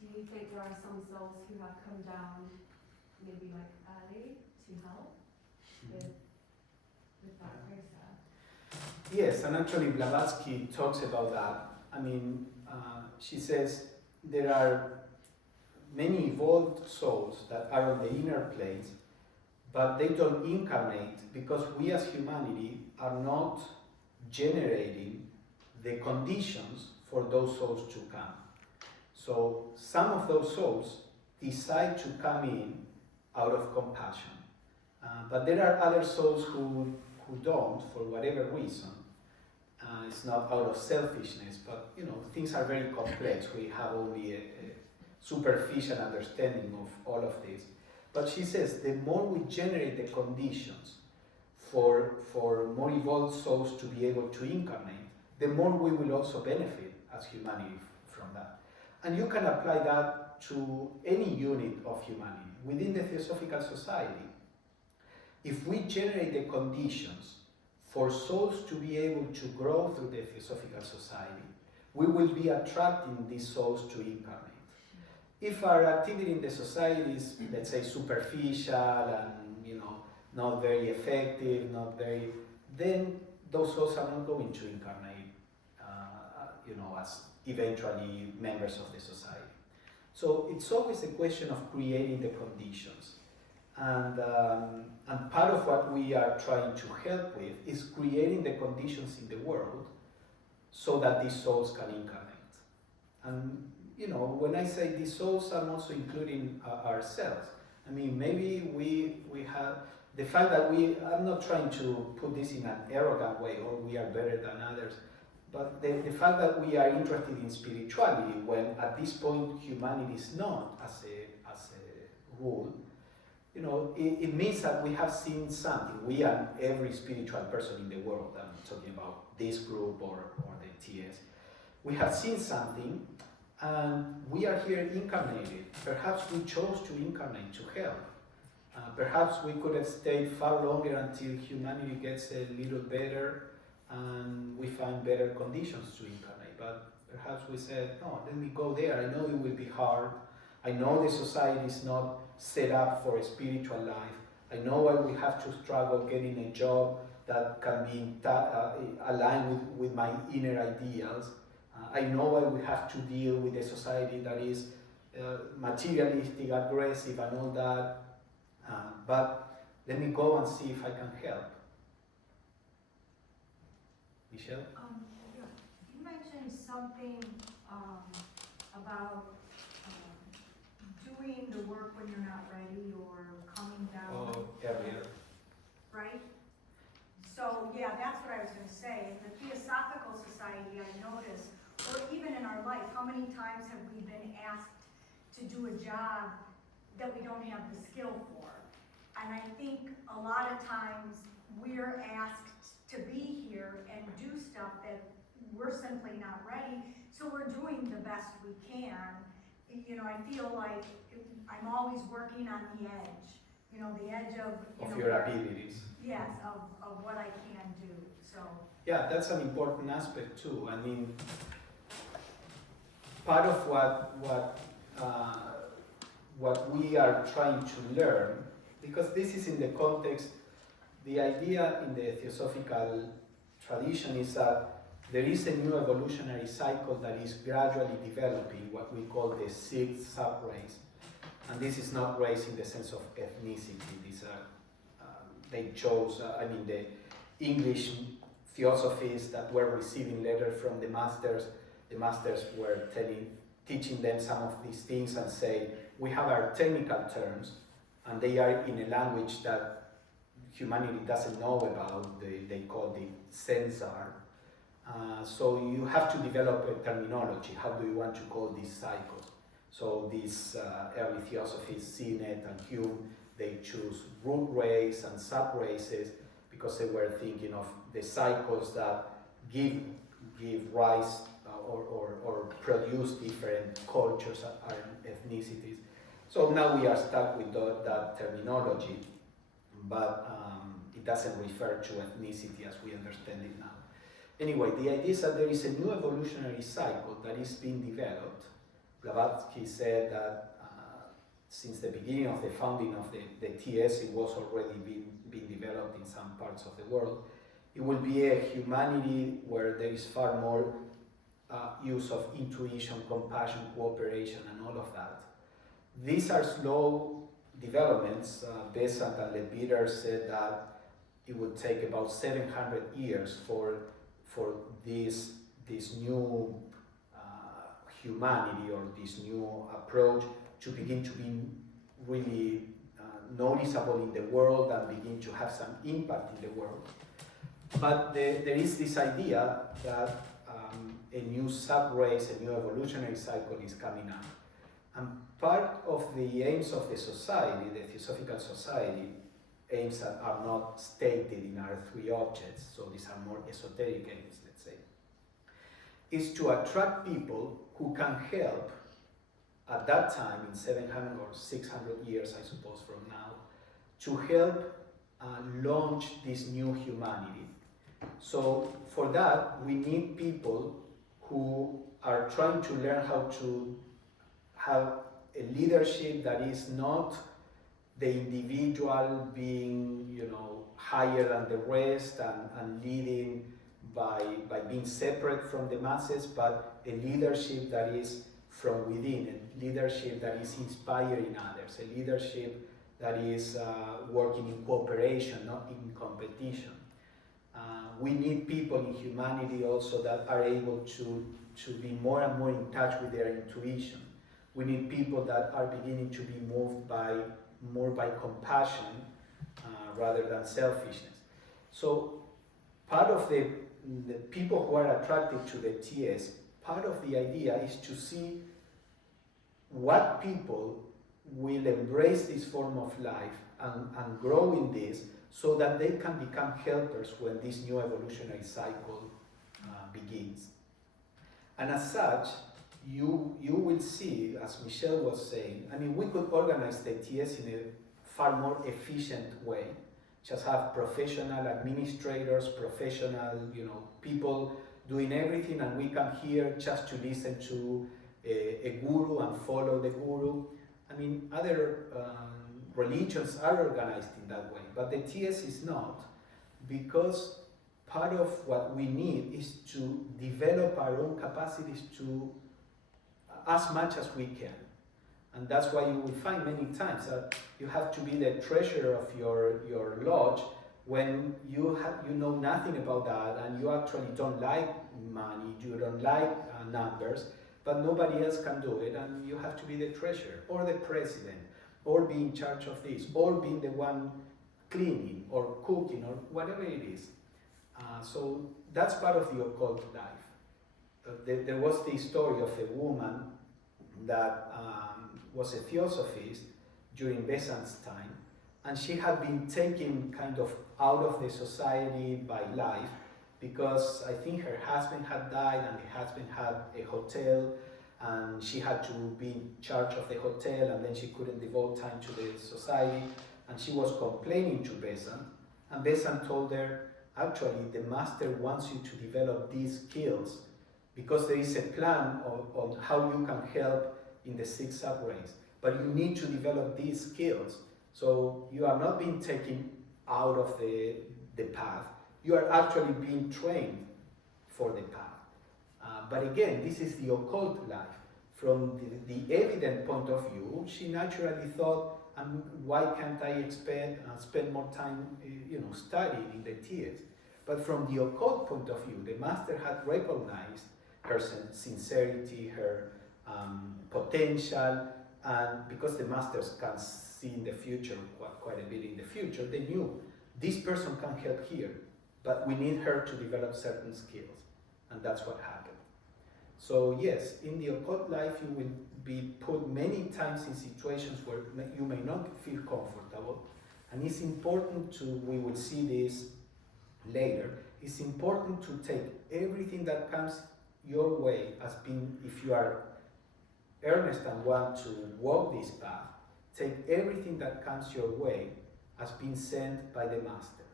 Do you think there are some souls who have come down maybe like early to help with that process? Yes, and actually Blavatsky talks about that. I mean, she says there are many evolved souls that are on the inner planes, but they don't incarnate because we as humanity are not generating the conditions for those souls to come. So some of those souls decide to come in out of compassion, but there are other souls who don't, for whatever reason. It's not out of selfishness, but things are very complex. We have only a superficial understanding of all of this. But she says the more we generate the conditions for more evolved souls to be able to incarnate, the more we will also benefit as humanity from that. And you can apply that to any unit of humanity. Within the Theosophical Society, if we generate the conditions for souls to be able to grow through the Theosophical Society, we will be attracting these souls to incarnate. If our activity in the society is, let's say, superficial and not very effective, then those souls are not going to incarnate, as eventually members of the society. So it's always a question of creating the conditions. And part of what we are trying to help with is creating the conditions in the world so that these souls can incarnate. And when I say these souls, I'm also including ourselves. I mean, maybe we have the fact that I'm not trying to put this in an arrogant way, or we are better than others, but the fact that we are interested in spirituality, when at this point humanity is not as a rule, it means that we have seen something. We and every spiritual person in the world, I'm talking about this group or the TS, we have seen something, and we are here incarnated. Perhaps we chose to incarnate to help. Perhaps we could have stayed far longer until humanity gets a little better and we find better conditions to incarnate. But perhaps we said, no, let me go there. I know it will be hard. I know the society is not set up for a spiritual life. I know I will have to struggle getting a job that can be aligned with my inner ideals. I know I will have to deal with a society that is materialistic, aggressive, and all that. But let me go and see if I can help. Michelle? Yeah. You mentioned something about doing the work when you're not ready or coming down. Earlier. Right? So, yeah, that's what I was going to say. In the Theosophical Society, I noticed, or even in our life, how many times have we been asked to do a job that we don't have the skill for? And I think a lot of times we're asked to be here and do stuff that we're simply not ready, so we're doing the best we can. I feel like I'm always working on the edge, the edge of your abilities. Yes, of what I can do. So yeah, that's an important aspect too. I mean, part of what we are trying to learn, because this is in the context, the idea in the Theosophical tradition is that there is a new evolutionary cycle that is gradually developing, what we call the sixth sub-race. And this is not race in the sense of ethnicity. These are, they chose, the English Theosophists that were receiving letters from the masters were teaching them some of these things and say, we have our technical terms, and they are in a language that humanity doesn't know about. They call it sensar. So you have to develop a terminology. How do you want to call these cycles? So these early Theosophists, Sinet and Hume, they choose root race and sub-races because they were thinking of the cycles that give rise or produce different cultures and ethnicities. So now we are stuck with that terminology, but it doesn't refer to ethnicity as we understand it now. Anyway, the idea is that there is a new evolutionary cycle that is being developed. Blavatsky said that since the beginning of the founding of the TS, it was already being developed in some parts of the world. It will be a humanity where there is far more use of intuition, compassion, cooperation, and all of that. These are slow developments. Besant and Leadbeater said that it would take about 700 years for this new humanity or this new approach to begin to be really noticeable in the world and begin to have some impact in the world. But there is this idea that a new sub-race, a new evolutionary cycle is coming up. And part of the aims of the society, the Theosophical Society, aims that are not stated in our three objects, so these are more esoteric aims, let's say, is to attract people who can help at that time, in 700 or 600 years, I suppose, from now, to help launch this new humanity. So for that, we need people who are trying to learn how to have a leadership that is not the individual being, higher than the rest and leading by being separate from the masses, but a leadership that is from within, a leadership that is inspiring others, a leadership that is working in cooperation, not in competition. We need people in humanity also that are able to be more and more in touch with their intuition. We need people that are beginning to be moved more by compassion rather than selfishness. So part of the people who are attracted to the TS, part of the idea is to see what people will embrace this form of life and grow in this so that they can become helpers when this new evolutionary cycle begins. And as such, you will see, as Michelle was saying, we could organize the TS in a far more efficient way. Just have professional administrators, professional, people doing everything, and we come here just to listen to a guru and follow the guru. Other religions are organized in that way, but the TS is not, because part of what we need is to develop our own capacities to as much as we can. And that's why you will find many times that you have to be the treasurer of your lodge when you know nothing about that and you actually don't like money, you don't like numbers, but nobody else can do it, and you have to be the treasurer or the president or be in charge of this or being the one cleaning or cooking or whatever it is. So that's part of the occult life. There was the story of a woman that was a Theosophist during Besant's time, and she had been taken kind of out of the society by life because I think her husband had died and the husband had a hotel and she had to be in charge of the hotel, and then she couldn't devote time to the society, and she was complaining to Besant, and Besant told her, actually the master wants you to develop these skills because there is a plan on how you can help in the 6 sub-rays, but you need to develop these skills. So you are not being taken out of the path, you are actually being trained for the path. But again, this is the occult life. From the evident point of view, she naturally thought, why can't I spend more time studying in the TS? But from the occult point of view, the master had recognized her sincerity, her potential, And because the masters can see in the future, quite a bit in the future, they knew this person can help here, but we need her to develop certain skills. And that's what happened. So yes, in the occult life you will be put many times in situations where you may not feel comfortable. And it's important to, we will see this later, it's important to take everything that comes your way as being, if you are earnest and want to walk this path, take everything that comes your way as being sent by the master.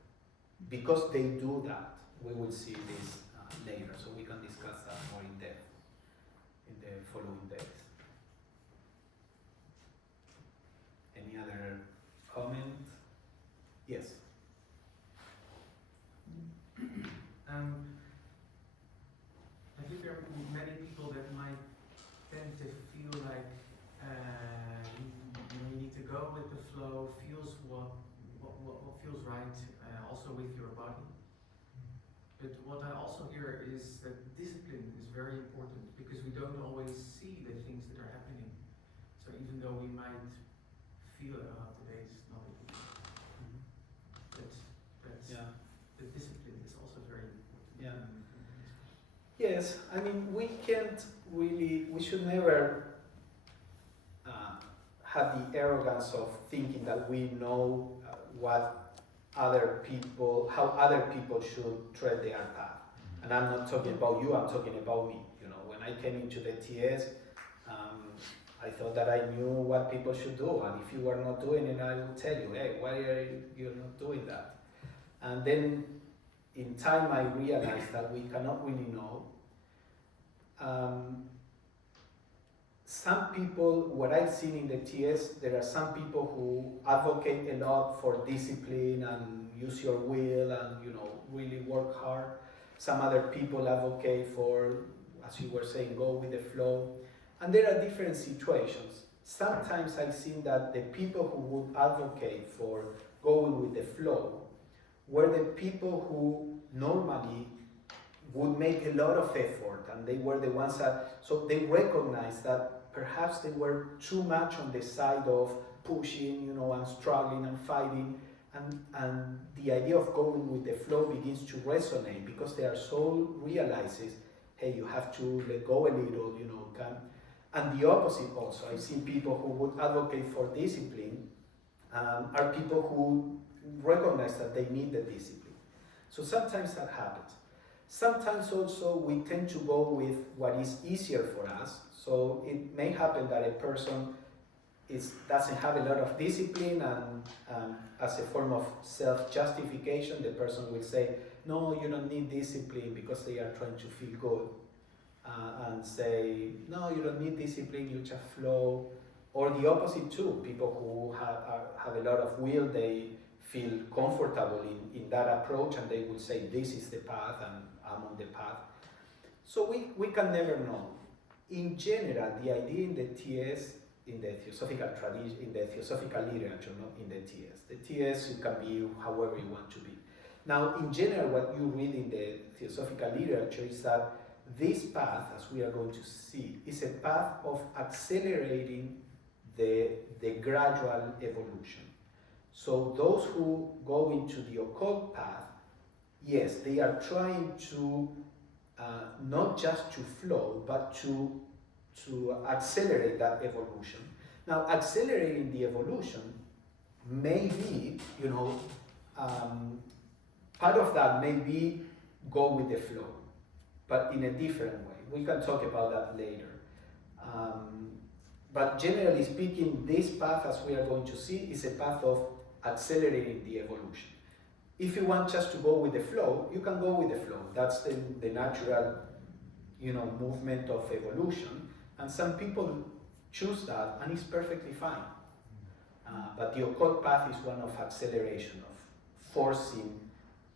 Because they do that. We will see this later, so we can discuss that more in depth in the following days. Any other comment? Yes. I think there are many people that might tend to feel like you need to go with the flow, feels what feels right, also with your body. But what I also hear is that discipline is very important because we don't always see the things that are happening. So even though we might feel today is not a good day, that's the discipline is also very important. Yeah. Yes, I mean, we can't really, we should never have the arrogance of thinking that we know what other people, how other people should tread their path. And I'm not talking about you, I'm talking about me. You know, when I came into the TS, I thought that I knew what people should do. And if you were not doing it, I would tell you, hey, why are you not doing that? And then in time I realized that we cannot really know. Some people, what I've seen in the TS, there are some people who advocate a lot for discipline and use your will and, you know, really work hard. Some other people advocate for, as you were saying, go with the flow. And there are different situations. Sometimes I've seen that the people who would advocate for going with the flow were the people who normally would make a lot of effort, and they were the ones that, so they recognized that perhaps they were too much on the side of pushing, you know, and struggling and fighting, and the idea of going with the flow begins to resonate because their soul realizes, hey, you have to let go a little, you know, and the opposite also. I've seen people who would advocate for discipline are people who recognize that they need the discipline. So sometimes that happens. Sometimes also we tend to go with what is easier for us. So it may happen that a person doesn't have a lot of discipline, and as a form of self-justification, the person will say, no, you don't need discipline, because they are trying to feel good. And say, no, you don't need discipline, you just flow. Or the opposite too, people who have a lot of will, they feel comfortable in that approach, and they will say, this is the path, and I'm on the path. So we can never know. In general, the idea in the TS, in the Theosophical tradition, in the Theosophical literature, not in the TS. The TS, you can be however you want to be. Now, in general, what you read in the Theosophical literature is that this path, as we are going to see, is a path of accelerating the gradual evolution. So those who go into the occult path, yes, they are trying to not just to flow, but to accelerate that evolution. Now, accelerating the evolution may be, you know, part of that may be go with the flow, but in a different way. We can talk about that later. But generally speaking, this path, as we are going to see, is a path of accelerating the evolution. If you want just to go with the flow, you can go with the flow. That's the natural, you know, movement of evolution. And some people choose that, and it's perfectly fine. But the occult path is one of acceleration, of forcing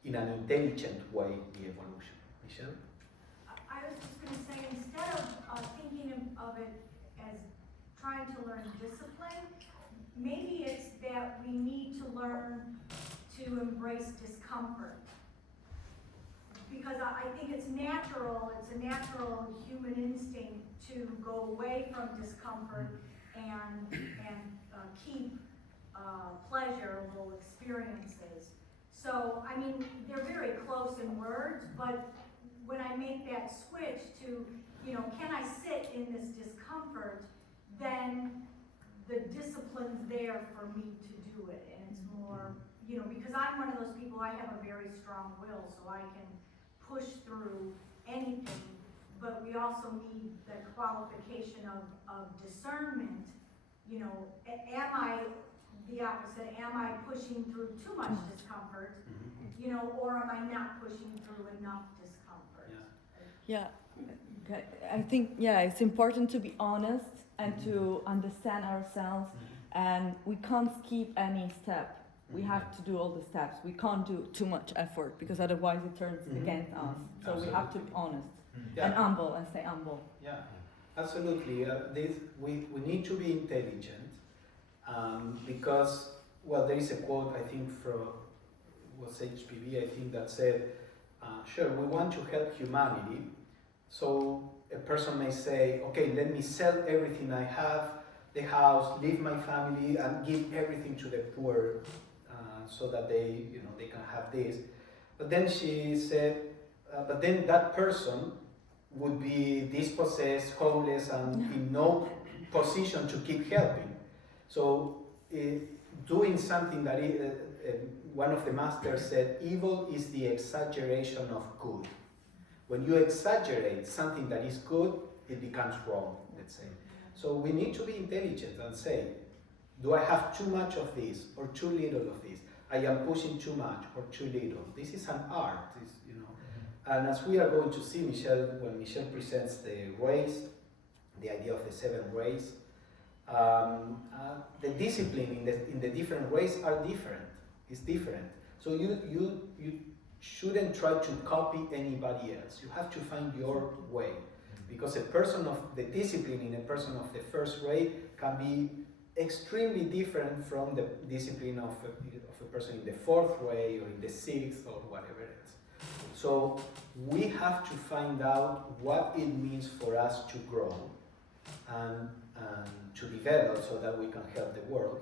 in an intelligent way the evolution. Michelle? I was just going to say, instead of thinking of it as trying to learn discipline, maybe it's that we need to learn to embrace discomfort. Because I think it's a natural human instinct to go away from discomfort and keep pleasurable experiences. So, I mean, they're very close in words, but when I make that switch to, you know, can I sit in this discomfort, then the discipline's there for me to do it, and it's more, you know, because I'm one of those people, I have a very strong will, so I can push through anything, but we also need the qualification of discernment, you know, am I, the opposite, am I pushing through too much discomfort, you know, or am I not pushing through enough discomfort? Yeah, okay. I think, yeah, it's important to be honest and to understand ourselves, and we can't skip any step. We have to do all the steps. We can't do too much effort because otherwise it turns against us. So Absolutely. we have to be honest Yeah. and humble and stay humble. Yeah, absolutely. We need to be intelligent because, well, there is a quote, I think, from was HPV, I think, that said, sure, we want to help humanity. So a person may say, okay, let me sell everything I have, the house, leave my family, and give everything to the poor so that they, you know, they can have this. But then she said, but then that person would be dispossessed, homeless, and in no position to keep helping. So doing something that one of the masters said, evil is the exaggeration of good. When you exaggerate something that is good, it becomes wrong, let's say. So we need to be intelligent and say, do I have too much of this or too little of this? I am pushing too much or too little. This is an art, you know. And as we are going to see, Michelle, when Michelle presents the rays, the idea of the 7 rays, the discipline in the different rays are different. It's different. So you shouldn't try to copy anybody else. You have to find your way. Because a person of the discipline in a person of the first ray can be extremely different from the discipline of a person in the 4th ray or in the 6th or whatever else. So we have to find out what it means for us to grow and to develop so that we can help the world,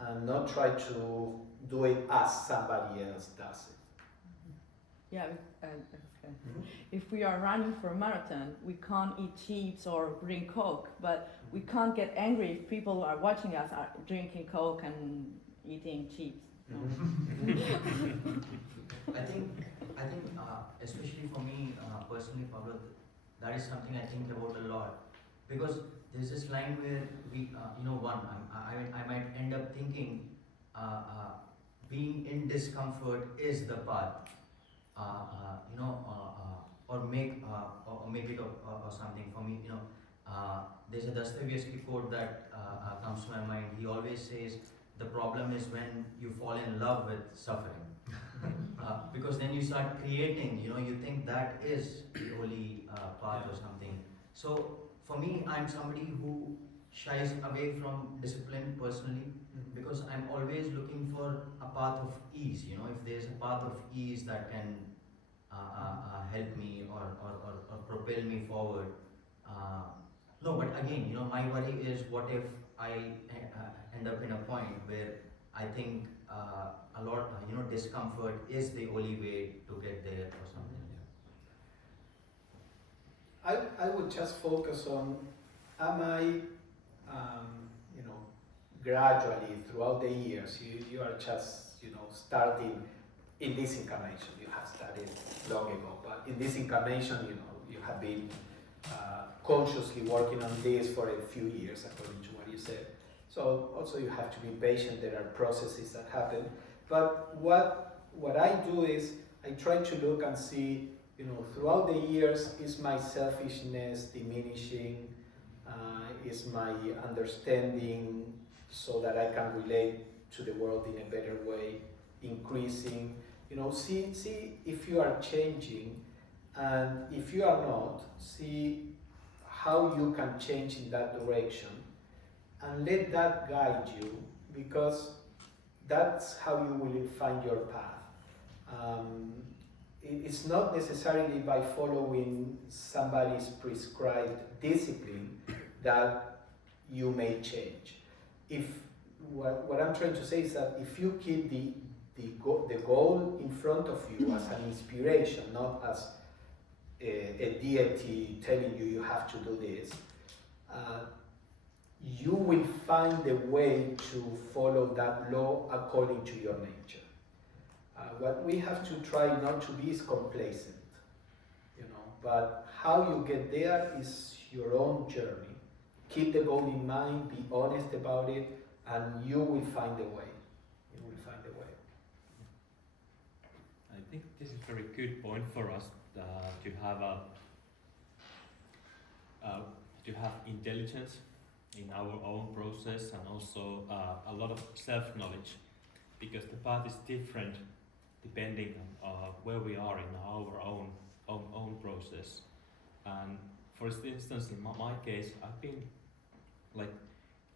and not try to do it as somebody else does it. Yeah, if we are running for a marathon, we can't eat chips or drink Coke, but we can't get angry if people are watching us are drinking Coke and eating chips. I think, especially for me personally, Pablo, that is something I think about a lot, because there's this line where we, I might end up thinking, being in discomfort is the path, or make it or something for me. There's a Dostoevsky quote that comes to my mind. He always says, the problem is when you fall in love with suffering. Because then you start creating, you think that is the only path or something. So for me, I'm somebody who shies away from discipline personally, because I'm always looking for a path of ease. If there's a path of ease that can help me or propel me forward. No, but again, my worry is, what if I end up in a point where I think a lot, discomfort is the only way to get there or something. I would just focus on, am I, gradually throughout the years, you are just, starting in this incarnation. You have started long ago, but in this incarnation, you have been consciously working on this for a few years, according to what you said. So also you have to be patient. There are processes that happen. But what I do is I try to look and see, throughout the years, is my selfishness diminishing? Is my understanding so that I can relate to the world in a better way increasing? See if you are changing, and if you are not, see how you can change in that direction, and let that guide you, because that's how you will find your path. It's not necessarily by following somebody's prescribed discipline that you may change. If what I'm trying to say is that if you keep the goal in front of you as an inspiration, not as a deity telling you you have to do this, you will find a way to follow that law according to your nature. What we have to try not to be is complacent, but how you get there is your own journey. Keep the goal in mind, be honest about it, and you will find a way. You will find a way. I think this is a very good point for us to have intelligence in our own process, and also a lot of self-knowledge, because the path is different depending on where we are in our own process. And for instance, in my case, I've been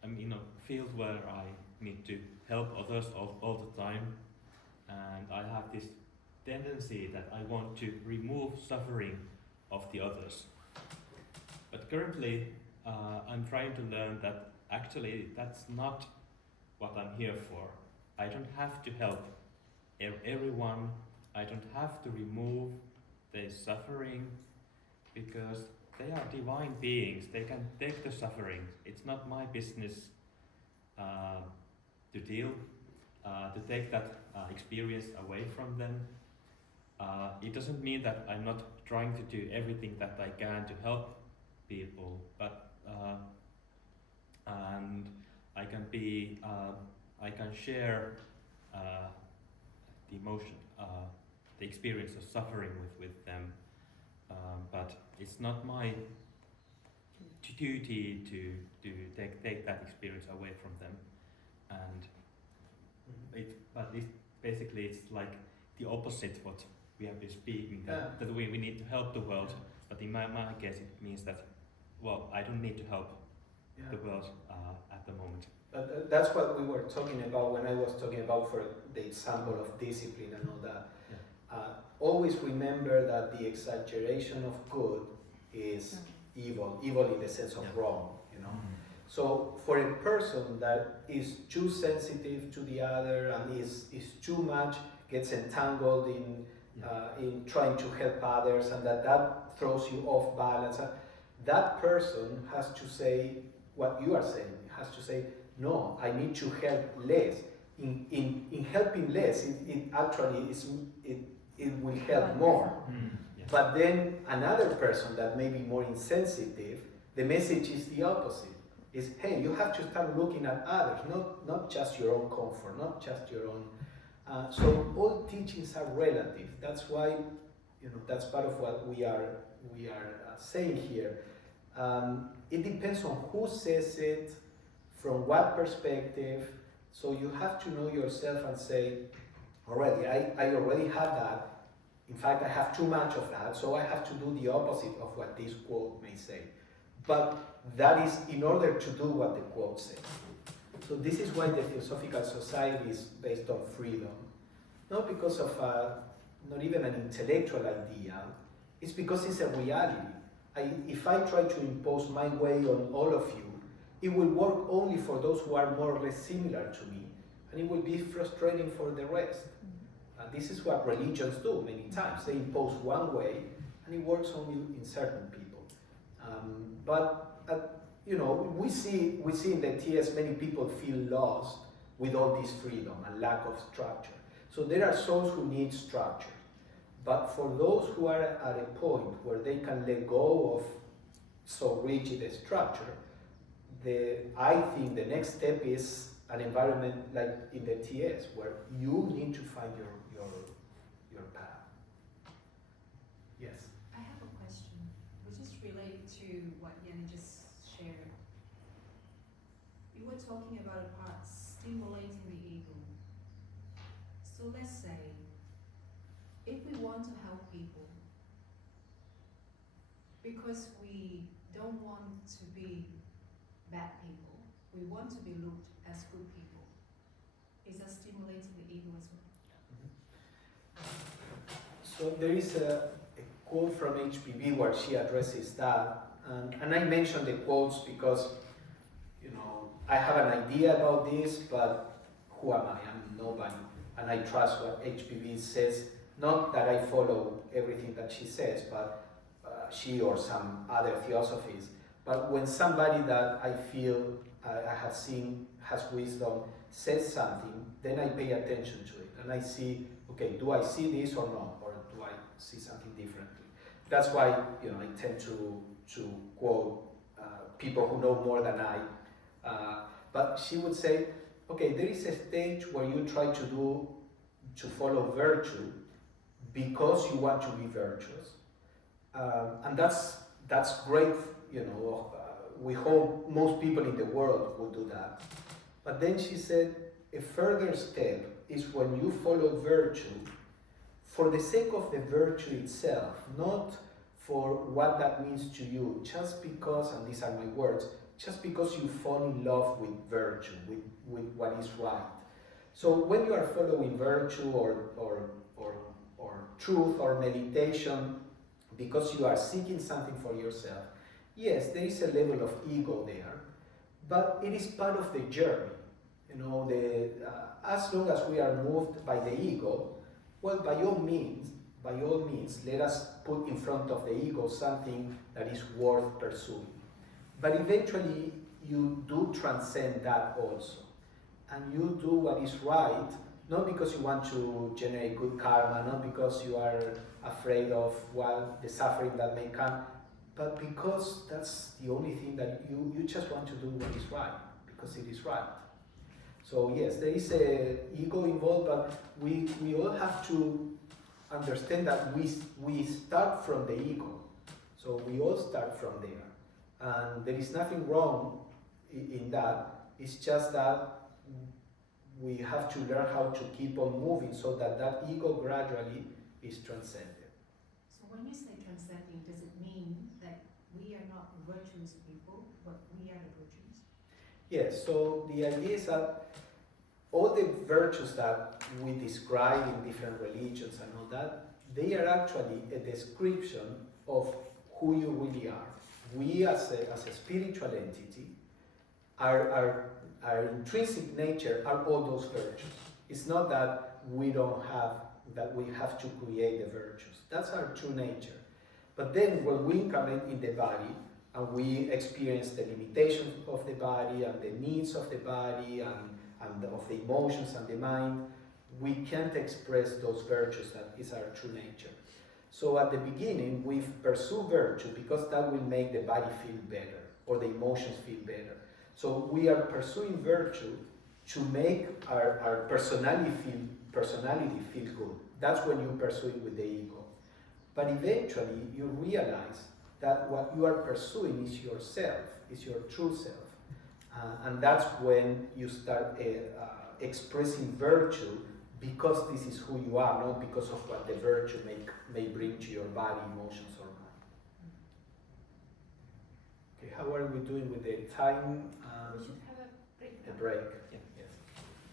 I'm in a field where I need to help others all the time, and I have this tendency that I want to remove suffering of the others. But currently, I'm trying to learn that actually that's not what I'm here for. I don't have to help everyone. I don't have to remove their suffering, because they are divine beings. They can take the suffering. It's not my business to deal, to take that experience away from them. It doesn't mean that I'm not trying to do everything that I can to help people, but and I can share the emotion, the experience of suffering with them, but it's not my duty to take that experience away from them. And basically it's like the opposite what we have been speaking, that we need to help the world, but in my case it means that, well, I don't need to help the world at the moment. But that's what we were talking about when I was talking about for the example of discipline and all that. Yeah. Always remember that the exaggeration of good is evil in the sense of wrong, So for a person that is too sensitive to the other and is too much, gets entangled in trying to help others, and that throws you off balance, that person has to say what you are saying. Has to say, no, I need to help less. In helping less, it actually it will help more. Yeah. But then another person that may be more insensitive, the message is the opposite. Is, hey, you have to start looking at others, not just your own comfort, not just your own. So all teachings are relative. That's why, that's part of what we are saying here. It depends on who says it, from what perspective. So you have to know yourself and say, already, I already have that. In fact, I have too much of that, so I have to do the opposite of what this quote may say. But that is in order to do what the quote says. So this is why the Theosophical Society is based on freedom. Not because of not even an intellectual idea, it's because it's a reality. If I try to impose my way on all of you, it will work only for those who are more or less similar to me, and it will be frustrating for the rest. This is what religions do many times. They impose one way, and it works only in certain people. We see in the TS many people feel lost with all this freedom and lack of structure. So there are souls who need structure. But for those who are at a point where they can let go of so rigid a structure, I think the next step is an environment like in the TS, where you need to find your path. Yes? I have a question, which is related to what Yanni just shared. You were talking about a part stimulating the ego. So let's say, if we want to help people, because we don't want to be bad people, we want to be looked as good people, is that stimulating the ego as well? So there is a quote from HPB where she addresses that, and I mentioned the quotes because I have an idea about this, but who am I? I'm nobody. And I trust what HPV says. Not that I follow everything that she says, but she or some other theosophies. But when somebody that I feel I have seen has wisdom says something, then I pay attention to it. And I see, okay, do I see this or not? Or do I see something differently? That's why, I tend to quote people who know more than I. But she would say, okay, there is a stage where you try to follow virtue because you want to be virtuous. And that's great, we hope most people in the world will do that. But then she said, a further step is when you follow virtue for the sake of the virtue itself, not for what that means to you, just because, and these are my words, just because you fall in love with virtue, with what is right. So when you are following virtue or truth or meditation, because you are seeking something for yourself, yes, there is a level of ego there, but it is part of the journey. As long as we are moved by the ego, well, by all means, let us put in front of the ego something that is worth pursuing. But eventually, you do transcend that also. And you do what is right, not because you want to generate good karma, not because you are afraid of the suffering that may come, but because that's the only thing that you just want to do what is right, because it is right. So yes, there is a ego involved, but we all have to understand that we start from the ego. So we all start from there. And there is nothing wrong in that. It's just that we have to learn how to keep on moving so that ego gradually is transcended. So when you say transcending, does it mean that we are not virtuous people, but we are the virtues? Yes, so the idea is that all the virtues that we describe in different religions and all that, they are actually a description of who you really are. We as a spiritual entity, our intrinsic nature are all those virtues. It's not that we have to create the virtues. That's our true nature. But then when we incarnate in the body and we experience the limitations of the body and the needs of the body and of the emotions and the mind, we can't express those virtues that is our true nature. So at the beginning, we pursue virtue because that will make the body feel better or the emotions feel better. So we are pursuing virtue to make our personality feel good. That's when you pursue it with the ego. But eventually, you realize that what you are pursuing is yourself, is your true self. And that's when you start expressing virtue because this is who you are, not because of what the virtue may bring to your body, emotions, or mind. Okay, how are we doing with the time? We should have a break. A break.